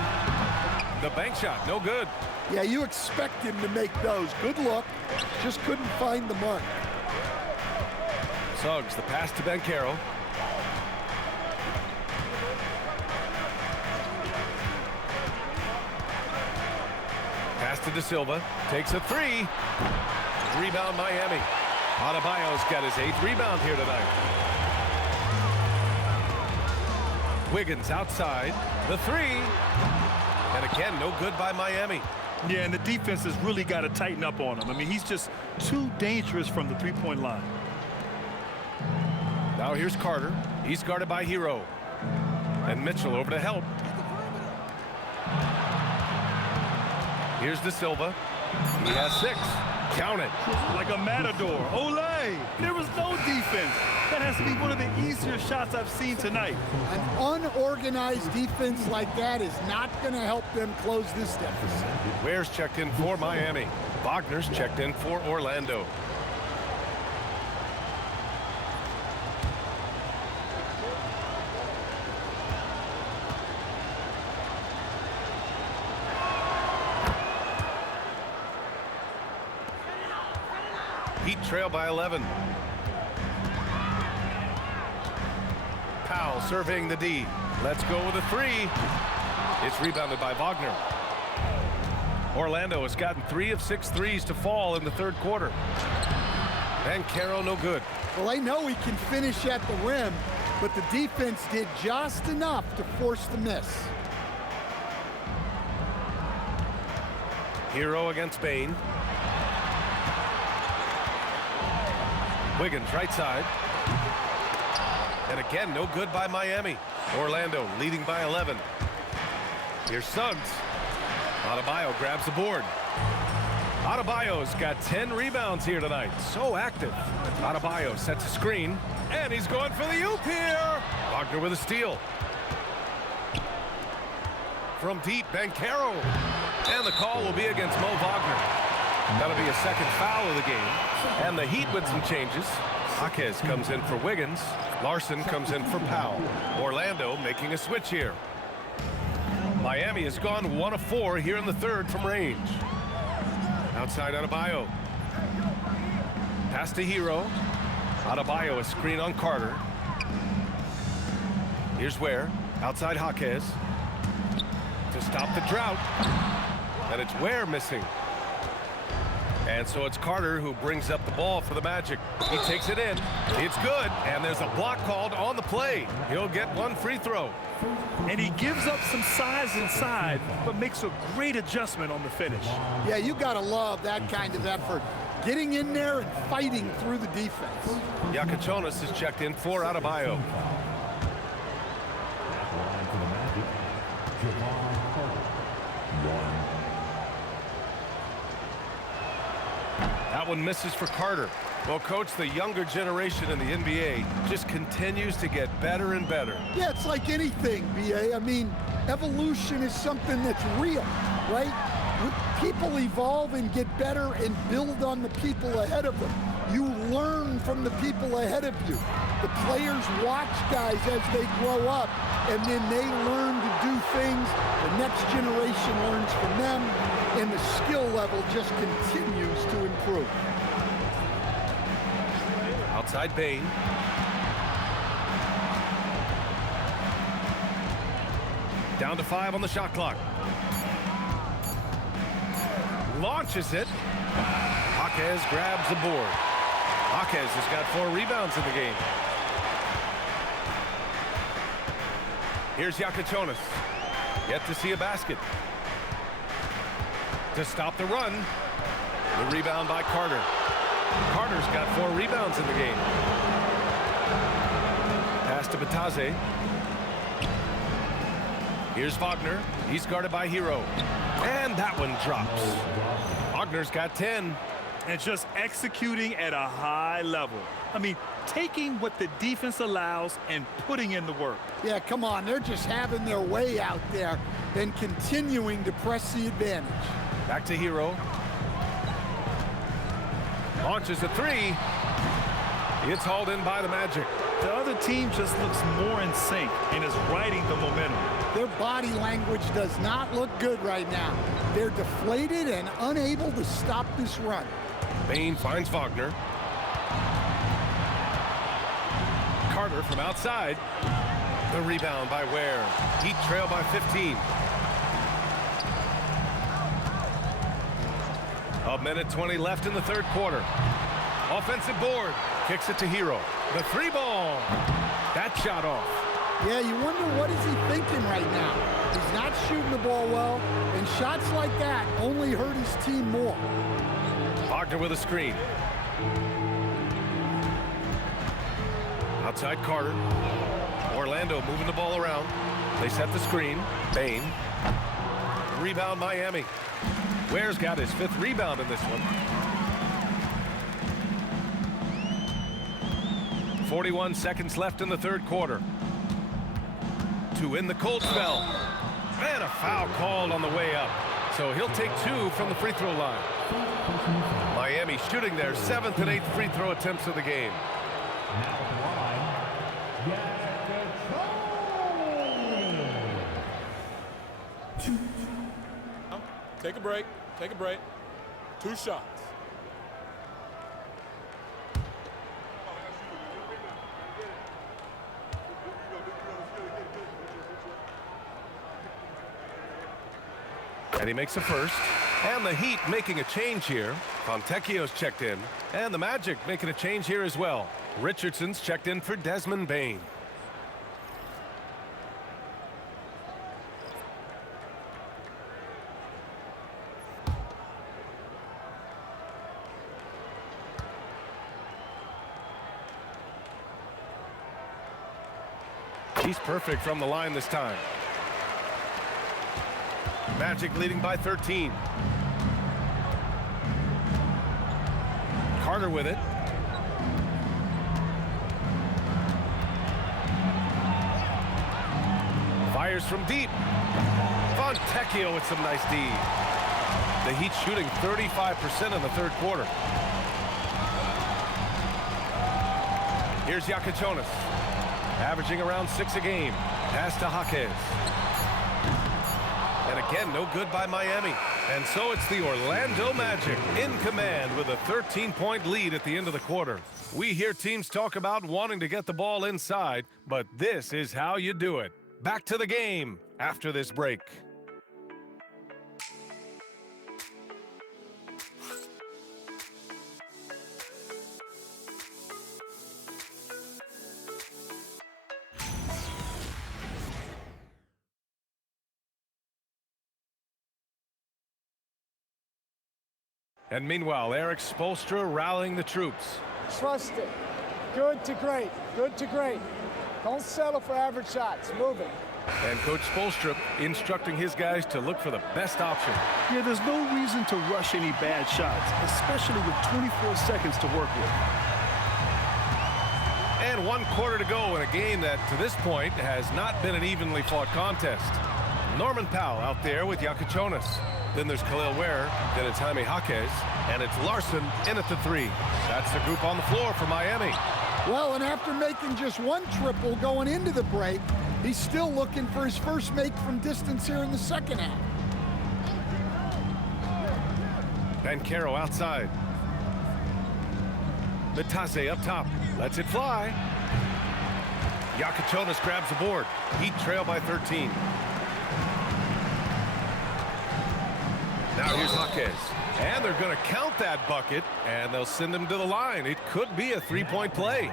The bank shot, no good. Yeah, you expect him to make those. Good look. Just couldn't find the mark. Suggs, the pass to Banchero. Pass to De Silva. Takes a 3. Rebound Miami. Adebayo's got his 8th rebound here tonight. Wiggins outside. The 3. And again, no good by Miami. Yeah, and the defense has really got to tighten up on him. I mean, he's just too dangerous from the 3-point line. Now here's Carter. He's guarded by Herro. And Mitchell over to help. Here's De Silva. He has 6. Count it. Like a matador. Olay! There was no defense. That has to be one of the easier shots I've seen tonight. An unorganized defense like that is not going to help them close this deficit. Ware's checked in for Miami. Wagner's checked in for Orlando. Heat trail by 11. Adebayo surveying the D. Let's go with a three. It's rebounded by Wagner. Orlando has gotten 3 of 6 threes to fall in the third quarter. Banchero no good. Well, they know he can finish at the rim, but the defense did just enough to force the miss. Herro against Bane. Wiggins right side. And again, no good by Miami. Orlando leading by 11. Here's Suggs. Adebayo grabs the board. Adebayo's got 10 rebounds here tonight. So active. Adebayo sets a screen, and he's going for the oop here. Wagner with a steal. From deep, Banchero. And the call will be against Mo Wagner. That'll be a second foul of the game. And the Heat with some changes. Jaquez comes in for Wiggins. Larson comes in for Powell. Orlando making a switch here. Miami has gone 1 of 4 here in the third from range. Outside Adebayo. Pass to Herro. Adebayo a screen on Carter. Here's Ware. Outside Jaquez. To stop the drought. And it's Ware missing. And so it's Carter who brings up the ball for the Magic. He takes it in. It's good. And there's a block called on the play. He'll get 1 free throw. And he gives up some size inside, but makes a great adjustment on the finish. Yeah, you got to love that kind of effort. Getting in there and fighting through the defense. Yakuchonis is checked in for Adebayo. That one misses for Carter. Well, Coach, the younger generation in the NBA just continues to get better and better. Yeah, it's like anything, BA. I mean, evolution is something that's real, right? People evolve and get better and build on the people ahead of them. You learn from the people ahead of you. The players watch guys as they grow up, and then they learn to do things. The next generation learns from them, and the skill level just continues to improve. Outside Bane. Down to 5 on the shot clock. Launches it. Jaquez grabs the board. Jaquez has got 4 rebounds in the game. Here's Yakuchonis. Yet to see a basket. To stop the run. The rebound by Carter. Carter's got 4 rebounds in the game. Pass to Bataze. Here's Wagner. He's guarded by Herro. And that one drops. Wagner's got 10. And just executing at a high level. I mean, taking what the defense allows and putting in the work. Yeah, come on. They're just having their way out there and continuing to press the advantage. Back to Herro. Launches a 3. It's hauled in by the Magic. The other team just looks more in sync and is riding the momentum. Their body language does not look good right now. They're deflated and unable to stop this run. Bane finds Wagner. Carter from outside. The rebound by Ware. Heat trail by 15. A minute 20 left in the third quarter. Offensive board. Kicks it to Herro. The 3-ball. That shot off. Yeah, you wonder what is he thinking right now. He's not shooting the ball well, and shots like that only hurt his team more. Wagner with a screen. Outside Carter. Orlando moving the ball around. They set the screen. Bane. Rebound Miami. Ware's got his 5th rebound in this one. 41 seconds left in the third quarter. To win the cold spell. And a foul called on the way up. So he'll take 2 from the free throw line. Miami shooting their 7th and 8th free throw attempts of the game. Take a break. Take a break. 2 shots. And he makes a first. And the Heat making a change here. Fontecchio's checked in. And the Magic making a change here as well. Richardson's checked in for Desmond Bane. He's perfect from the line this time. Magic leading by 13. Carter with it. Fires from deep. Fontecchio with some nice D. The Heat shooting 35% in the third quarter. Here's Yakichonis. Averaging around 6 a game. Pass to Jaquez. And again, no good by Miami. And so it's the Orlando Magic in command with a 13-point lead at the end of the quarter. We hear teams talk about wanting to get the ball inside, but this is how you do it. Back to the game after this break. And meanwhile, Eric Spoelstra rallying the troops. Trust it. Good to great. Good to great. Don't settle for average shots. Move it. And Coach Spoelstra instructing his guys to look for the best option. Yeah, there's no reason to rush any bad shots, especially with 24 seconds to work with. And 1 quarter to go in a game that, to this point, has not been an evenly fought contest. Norman Powell out there with Yakichonis. Then there's Khalil Ware, then it's Jaime Jaquez, and it's Larson in at the 3. That's the group on the floor for Miami. Well, and after making just 1 triple going into the break, he's still looking for his first make from distance here in the second half. Banchero outside. Vitase up top. Lets it fly. Yakichonis grabs the board. Heat trail by 13. Now here's Jaquez. And they're going to count that bucket, and they'll send him to the line. It could be a 3-point play.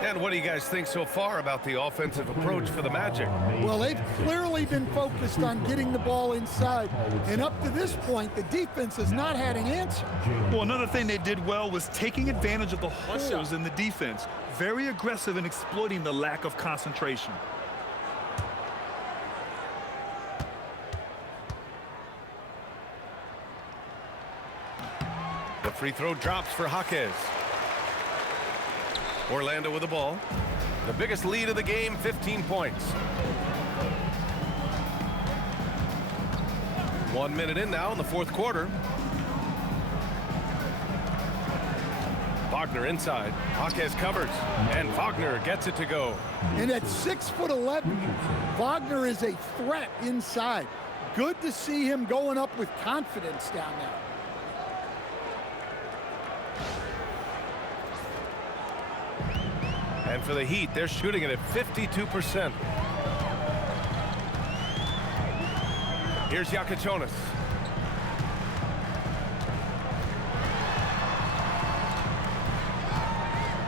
And what do you guys think so far about the offensive approach for the Magic? Well, they've clearly been focused on getting the ball inside. And up to this point, the defense has not had an answer. Well, another thing they did well was taking advantage of the holes in the defense. Very aggressive in exploiting the lack of concentration. The free throw drops for Jaquez. Orlando with the ball. The biggest lead of the game, 15 points. 1 minute in now in the fourth quarter. Wagner inside. Jaquez covers. And Wagner gets it to go. And at 6'11", Wagner is a threat inside. Good to see him going up with confidence down there. And for the Heat, they're shooting it at 52%. Here's Yakichonis.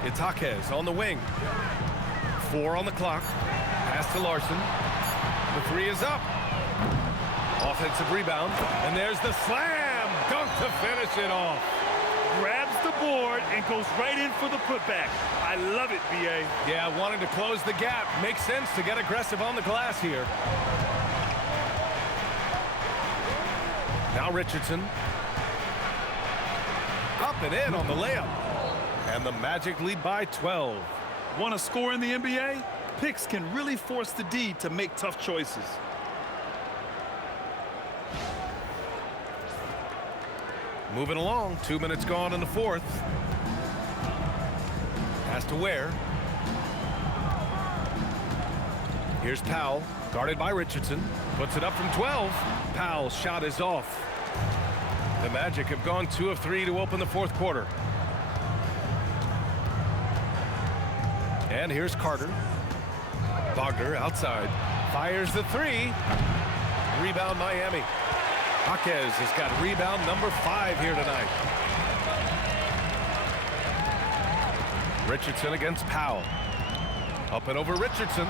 It's Jaquez on the wing. 4 on the clock. Pass to Larson. The 3 is up. Offensive rebound. And there's the slam dunk to finish it off. Grabs the board and goes right in for the putback. I love it, B.A. Yeah, wanting to close the gap. Makes sense to get aggressive on the glass here. Now Richardson. Up and in on the layup. And the Magic lead by 12. Want to score in the NBA? Picks can really force the D to make tough choices. Moving along, 2 minutes gone in the fourth. Pass to Ware. Here's Powell, guarded by Richardson. Puts it up from 12. Powell's shot is off. The Magic have gone 2 of 3 to open the fourth quarter. And here's Carter. Wagner outside. Fires the 3. Rebound Miami. Jaquez has got rebound number 5 here tonight. Richardson against Powell. Up and over Richardson.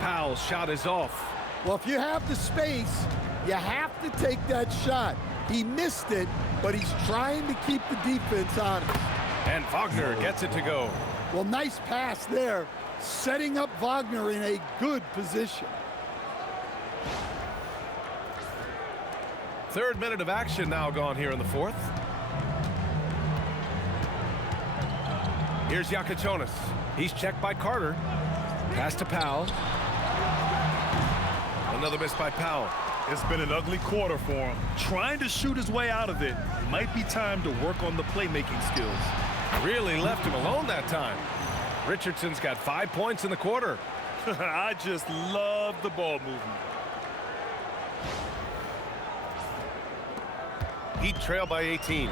Powell's shot is off. Well, if you have the space, you have to take that shot. He missed it, but he's trying to keep the defense honest. And Wagner gets it to go. Well, nice pass there, setting up Wagner in a good position. 3rd minute of action now gone here in the 4th. Here's Yakachonis. He's checked by Carter. Pass to Powell. Another miss by Powell. It's been an ugly quarter for him. Trying to shoot his way out of it. Might be time to work on the playmaking skills. Really left him alone that time. Richardson's got 5 points in the quarter. I just love the ball movement. Heat trail by 18.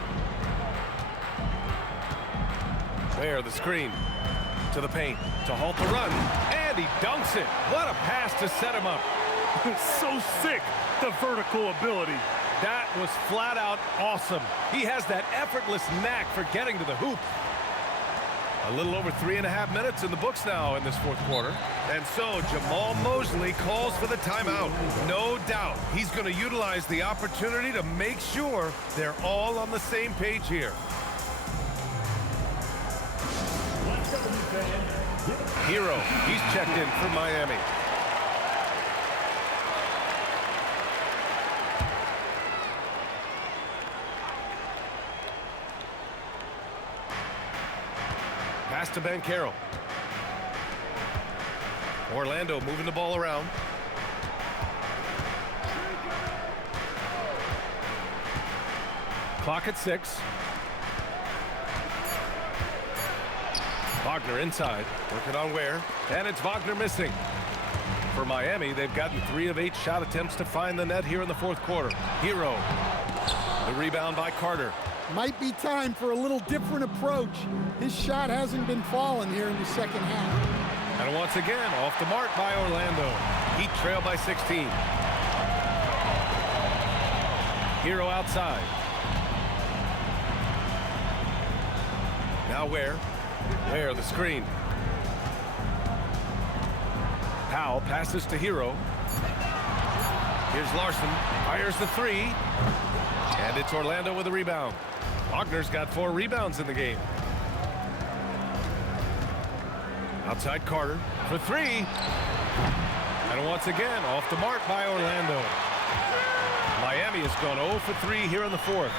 There, the screen to the paint to halt the run, and he dunks it. What a pass to set him up. So sick, the vertical ability. That was flat out awesome. He has that effortless knack for getting to the hoop. A little over 3.5 minutes in the books now in this 4th quarter. And so Jamal Mosley calls for the timeout. No doubt he's going to utilize the opportunity to make sure they're all on the same page here. Herro, he's checked in for Miami. Pass to Banchero. Orlando moving the ball around. Clock at 6. Wagner inside, working on Ware, and it's Wagner missing. For Miami, they've gotten 3 of 8 shot attempts to find the net here in the 4th quarter. Herro, the rebound by Carter. Might be time for a little different approach. His shot hasn't been falling here in the 2nd half. And once again, off the mark by Orlando. Heat trail by 16. Herro outside. Now Ware the screen. Powell passes to Herro. Here's Larson, fires the 3. And it's Orlando with a rebound. Wagner's got 4 rebounds in the game. Outside Carter for 3. And once again, off the mark by Orlando. Miami has gone 0 for 3 here in the 4th.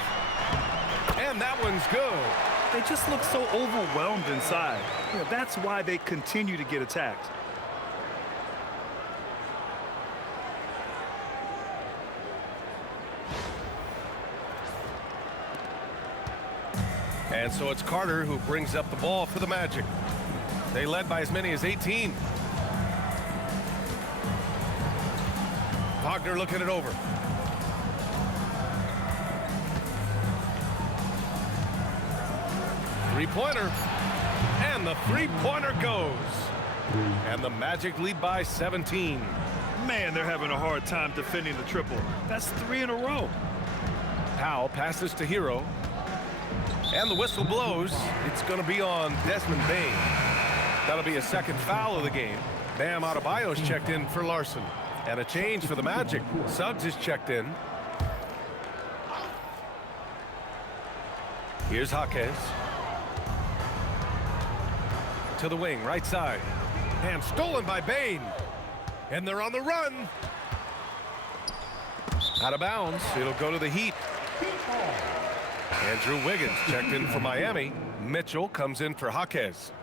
And that one's good. They just look so overwhelmed inside. That's why they continue to get attacked. And so it's Carter who brings up the ball for the Magic. They led by as many as 18. Wagner looking it over. Three-pointer. And the three-pointer goes. And the Magic lead by 17. Man, they're having a hard time defending the triple. That's 3 in a row. Powell passes to Herro. And the whistle blows. It's going to be on Desmond Bane. That'll be a 2nd foul of the game. Bam Adebayo's checked in for Larson. And a change for the Magic. Suggs is checked in. Here's Jaquez. To the wing, right side. And stolen by Bane. And they're on the run. Out of bounds. It'll go to the Heat. Andrew Wiggins checked in for Miami. Mitchell comes in for Jaquez.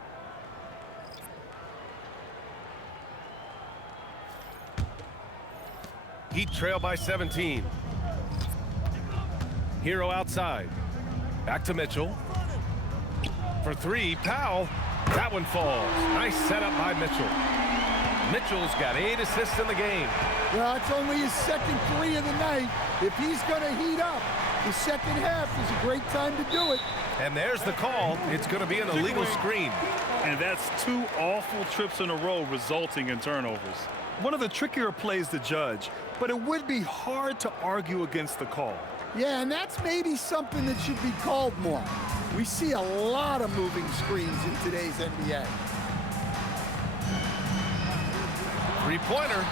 Heat trail by 17. Herro outside. Back to Mitchell. For 3, Powell. That one falls. Nice setup by Mitchell. Mitchell's got 8 assists in the game. Well, it's only his 2nd 3 of the night. If he's going to heat up, the 2nd half is a great time to do it. And there's the call. It's going to be an illegal screen. And that's 2 awful trips in a row resulting in turnovers. One of the trickier plays to judge, but it would be hard to argue against the call. Yeah, and that's maybe something that should be called more. We see a lot of moving screens in today's NBA. Three-pointer.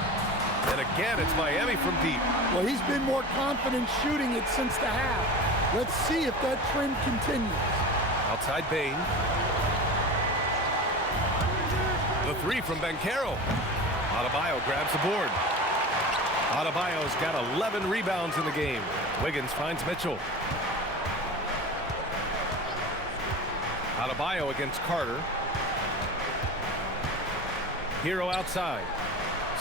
And again, it's Miami from deep. Well, he's been more confident shooting it since the half. Let's see if that trend continues. Outside Bane. The three from Banchero. Adebayo grabs the board. Adebayo's got 11 rebounds in the game. Wiggins finds Mitchell. Adebayo against Carter. Herro outside.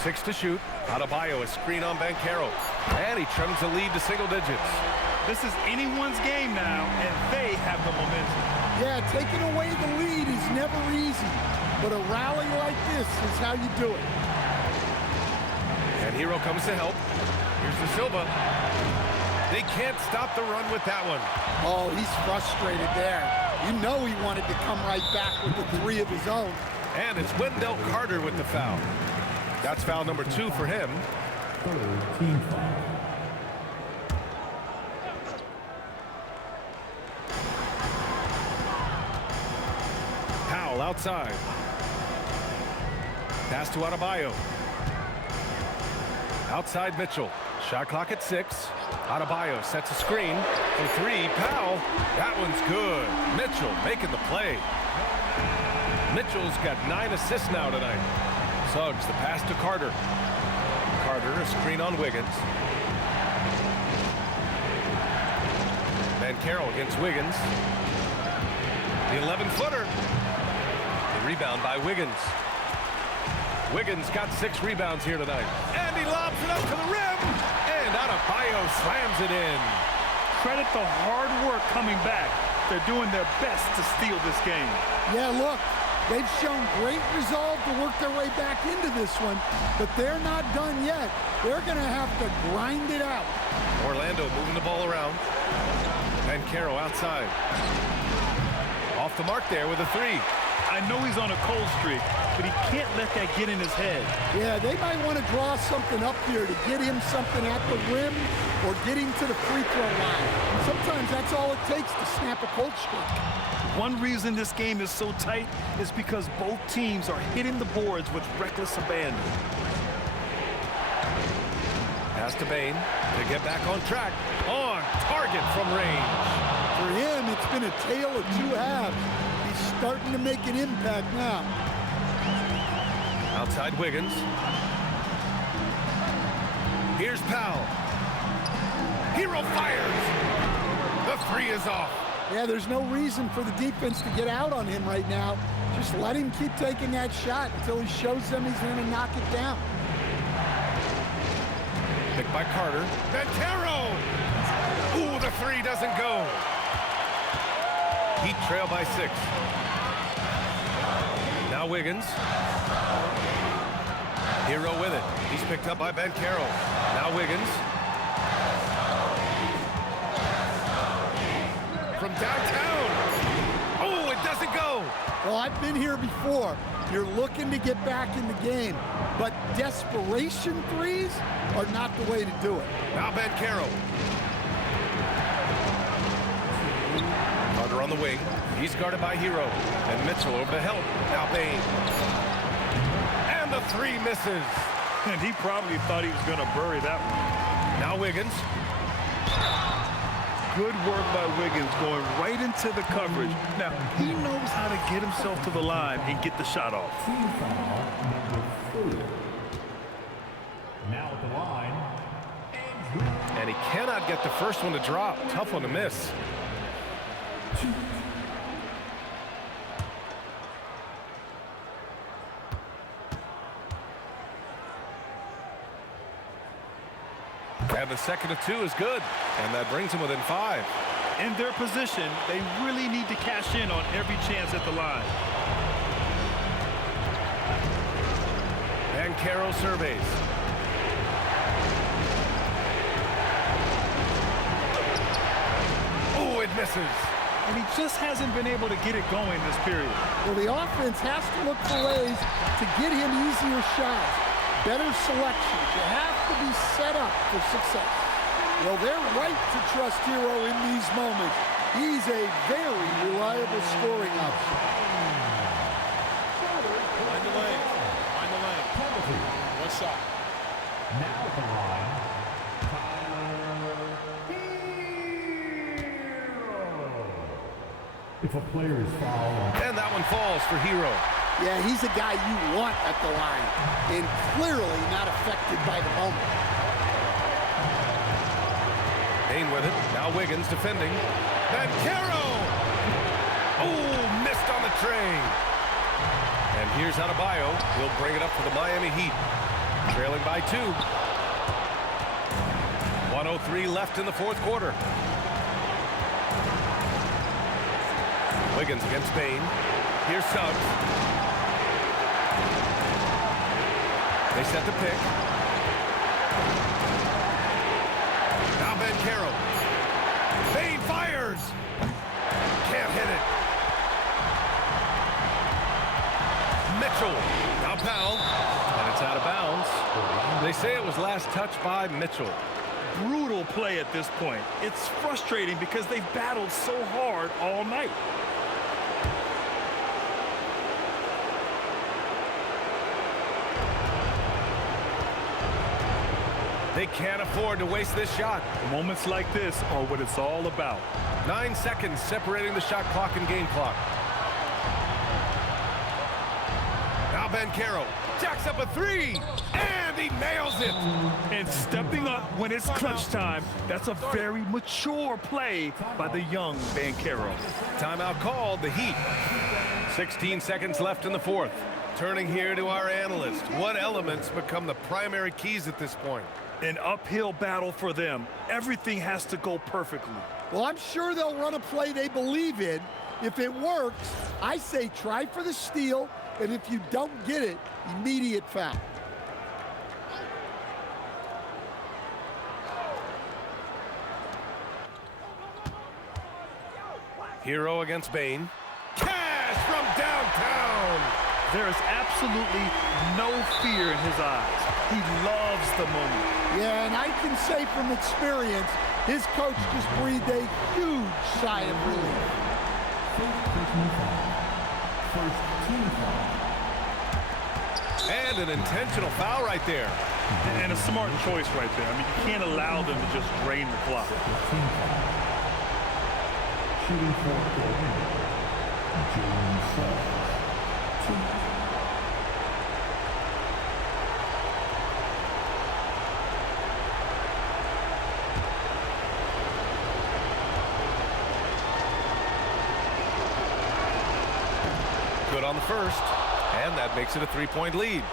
6 to shoot. Adebayo a screen on Banchero. And he trims the lead to single digits. This is anyone's game now, and they have the momentum. Yeah, taking away the lead is never easy. But a rally like this is how you do it. And Herro comes to help. Here's the Silva. They can't stop the run with that one. Oh, he's frustrated there. You know he wanted to come right back with the three of his own. And it's Wendell Carter with the foul. That's foul number 2 for him. Team foul. Powell outside. Pass to Adebayo. Outside Mitchell. Shot clock at 6. Adebayo sets a screen for 3. Powell. That one's good. Mitchell making the play. Mitchell's got 9 assists now tonight. Suggs the pass to Carter. Carter a screen on Wiggins. Banchero against Wiggins. The 11-footer. The rebound by Wiggins. Wiggins got 6 rebounds here tonight. And he lobs it up to the rim. And Adebayo slams it in. Credit the hard work coming back. They're doing their best to steal this game. Yeah, look, they've shown great resolve to work their way back into this one, but they're not done yet. They're going to have to grind it out. Orlando moving the ball around. Banchero outside. Off the mark there with a 3. I know he's on a cold streak, but he can't let that get in his head. Yeah, they might want to draw something up here to get him something at the rim or get him to the free throw line. And sometimes that's all it takes to snap a cold streak. One reason this game is so tight is because both teams are hitting the boards with reckless abandon. Pass to Bane to get back on track. On target from range. For him, it's been a tale of 2 halves. He's starting to make an impact now. Outside Wiggins. Here's Powell. Herro fires. The 3 is off. Yeah, there's no reason for the defense to get out on him right now. Just let him keep taking that shot until he shows them he's going to knock it down. Picked by Carter. Banchero! Ooh, the 3 doesn't go. Heat trail by 6. Now Wiggins. Herro with it. He's picked up by Banchero. Now Wiggins. From downtown. Oh, it doesn't go. Well, I've been here before. You're looking to get back in the game, but desperation threes are not the way to do it. Now Banchero. Carter on the wing. He's guarded by Herro. And Mitchell over to help. Now Bane. And the 3 misses. And he probably thought he was going to bury that one. Now Wiggins. Good work by Wiggins going right into the coverage. Now, he knows how to get himself to the line and get the shot off. Team foul number 4. Now at the line. And he cannot get the first one to drop. Tough one to miss. And the second of 2 is good. And that brings him within 5. In their position, they really need to cash in on every chance at the line. Banchero surveys. Oh, it misses. And he just hasn't been able to get it going this period. Well, the offense has to look for ways to get him easier shots. better selections. You have to be set up for success. Well, they're right to trust Herro in these moments. He's a very reliable scoring option. Find the lane. Find the lane. One shot. Now at the line, if a player is fouled. And that one falls for Herro. Yeah, he's a guy you want at the line, and clearly not affected by the moment. Bane with it. Now Wiggins defending. Banchero! Oh, missed on the tray. And here's Adebayo. He'll bring it up for the Miami Heat. Trailing by 2. 1:03 left in the fourth quarter. Wiggins against Bane. Here's Suggs. They set the pick. Now Banchero. Bane fires. Can't hit it. Mitchell. Now Powell. And it's out of bounds. They say it was last touched by Mitchell. Brutal play at this point. It's frustrating because they've battled so hard all night. They can't afford to waste this shot. Moments like this are what it's all about. 9 seconds separating the shot clock and game clock. Now Banchero jacks up a 3, and he nails it. And stepping up when it's clutch time, that's a very mature play by the young Banchero. Timeout called, the Heat. 16 seconds left in the fourth. Turning here to our analyst. What elements become the primary keys at this point? An uphill battle for them. Everything has to go perfectly. Well, I'm sure they'll run a play they believe in. If it works, I say try for the steal, and if you don't get it, immediate foul. Herro against Bane. Cash from downtown! There is absolutely no fear in his eyes. He loves the moment. Yeah, and I can say from experience, his coach just breathed a huge sigh of relief. First team foul. And an intentional foul right there. And a smart choice right there. I mean, you can't allow them to just drain the clock. Team foul. Shooting for Jalen Suggs. 2. Good on the first, and that makes it a 3-point lead.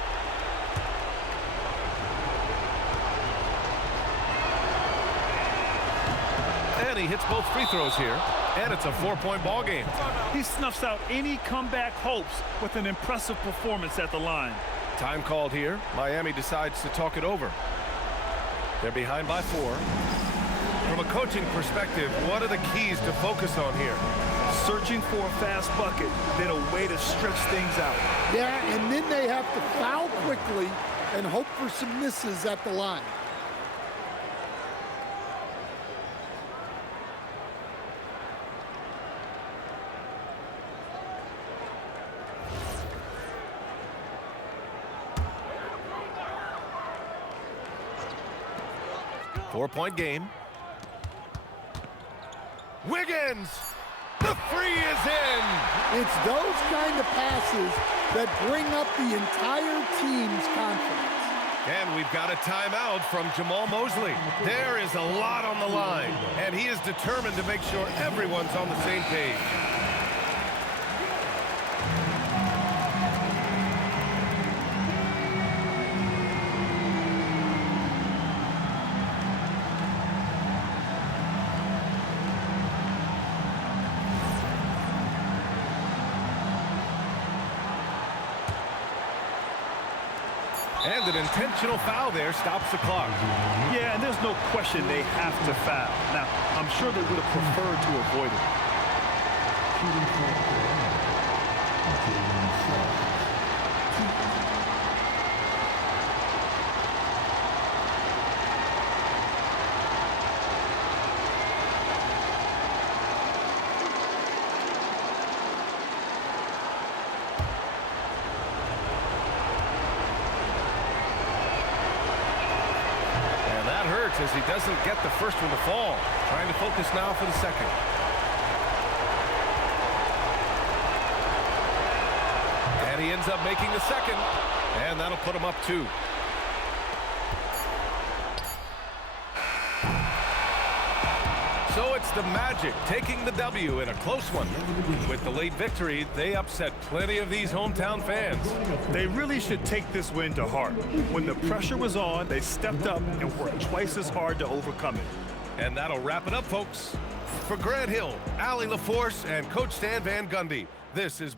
And he hits both free throws here, and it's a 4-point ball game. He snuffs out any comeback hopes with an impressive performance at the line. Time called here. Miami decides to talk it over. They're behind by 4. From a coaching perspective, what are the keys to focus on here? Searching for a fast bucket, then a way to stretch things out. Yeah, and then they have to foul quickly and hope for some misses at the line. Four-point game. Wiggins! The three is in! It's those kind of passes that bring up the entire team's confidence. And we've got a timeout from Jamal Mosley. There is a lot on the line, and he is determined to make sure everyone's on the same page. And an intentional foul there stops the clock. Yeah, and there's no question they have to foul. Now, I'm sure they would have preferred to avoid it. Shooting for Jalen Suggs. 2. as he doesn't get the first one to fall. Trying to focus now for the second. And he ends up making the second. And that'll put him up 2. So it's the Magic taking the W in a close one. With the late victory, they upset plenty of these hometown fans. They really should take this win to heart. When the pressure was on, they stepped up and worked twice as hard to overcome it. And that'll wrap it up, folks. For Grant Hill, Allie LaForce, and Coach Stan Van Gundy, this is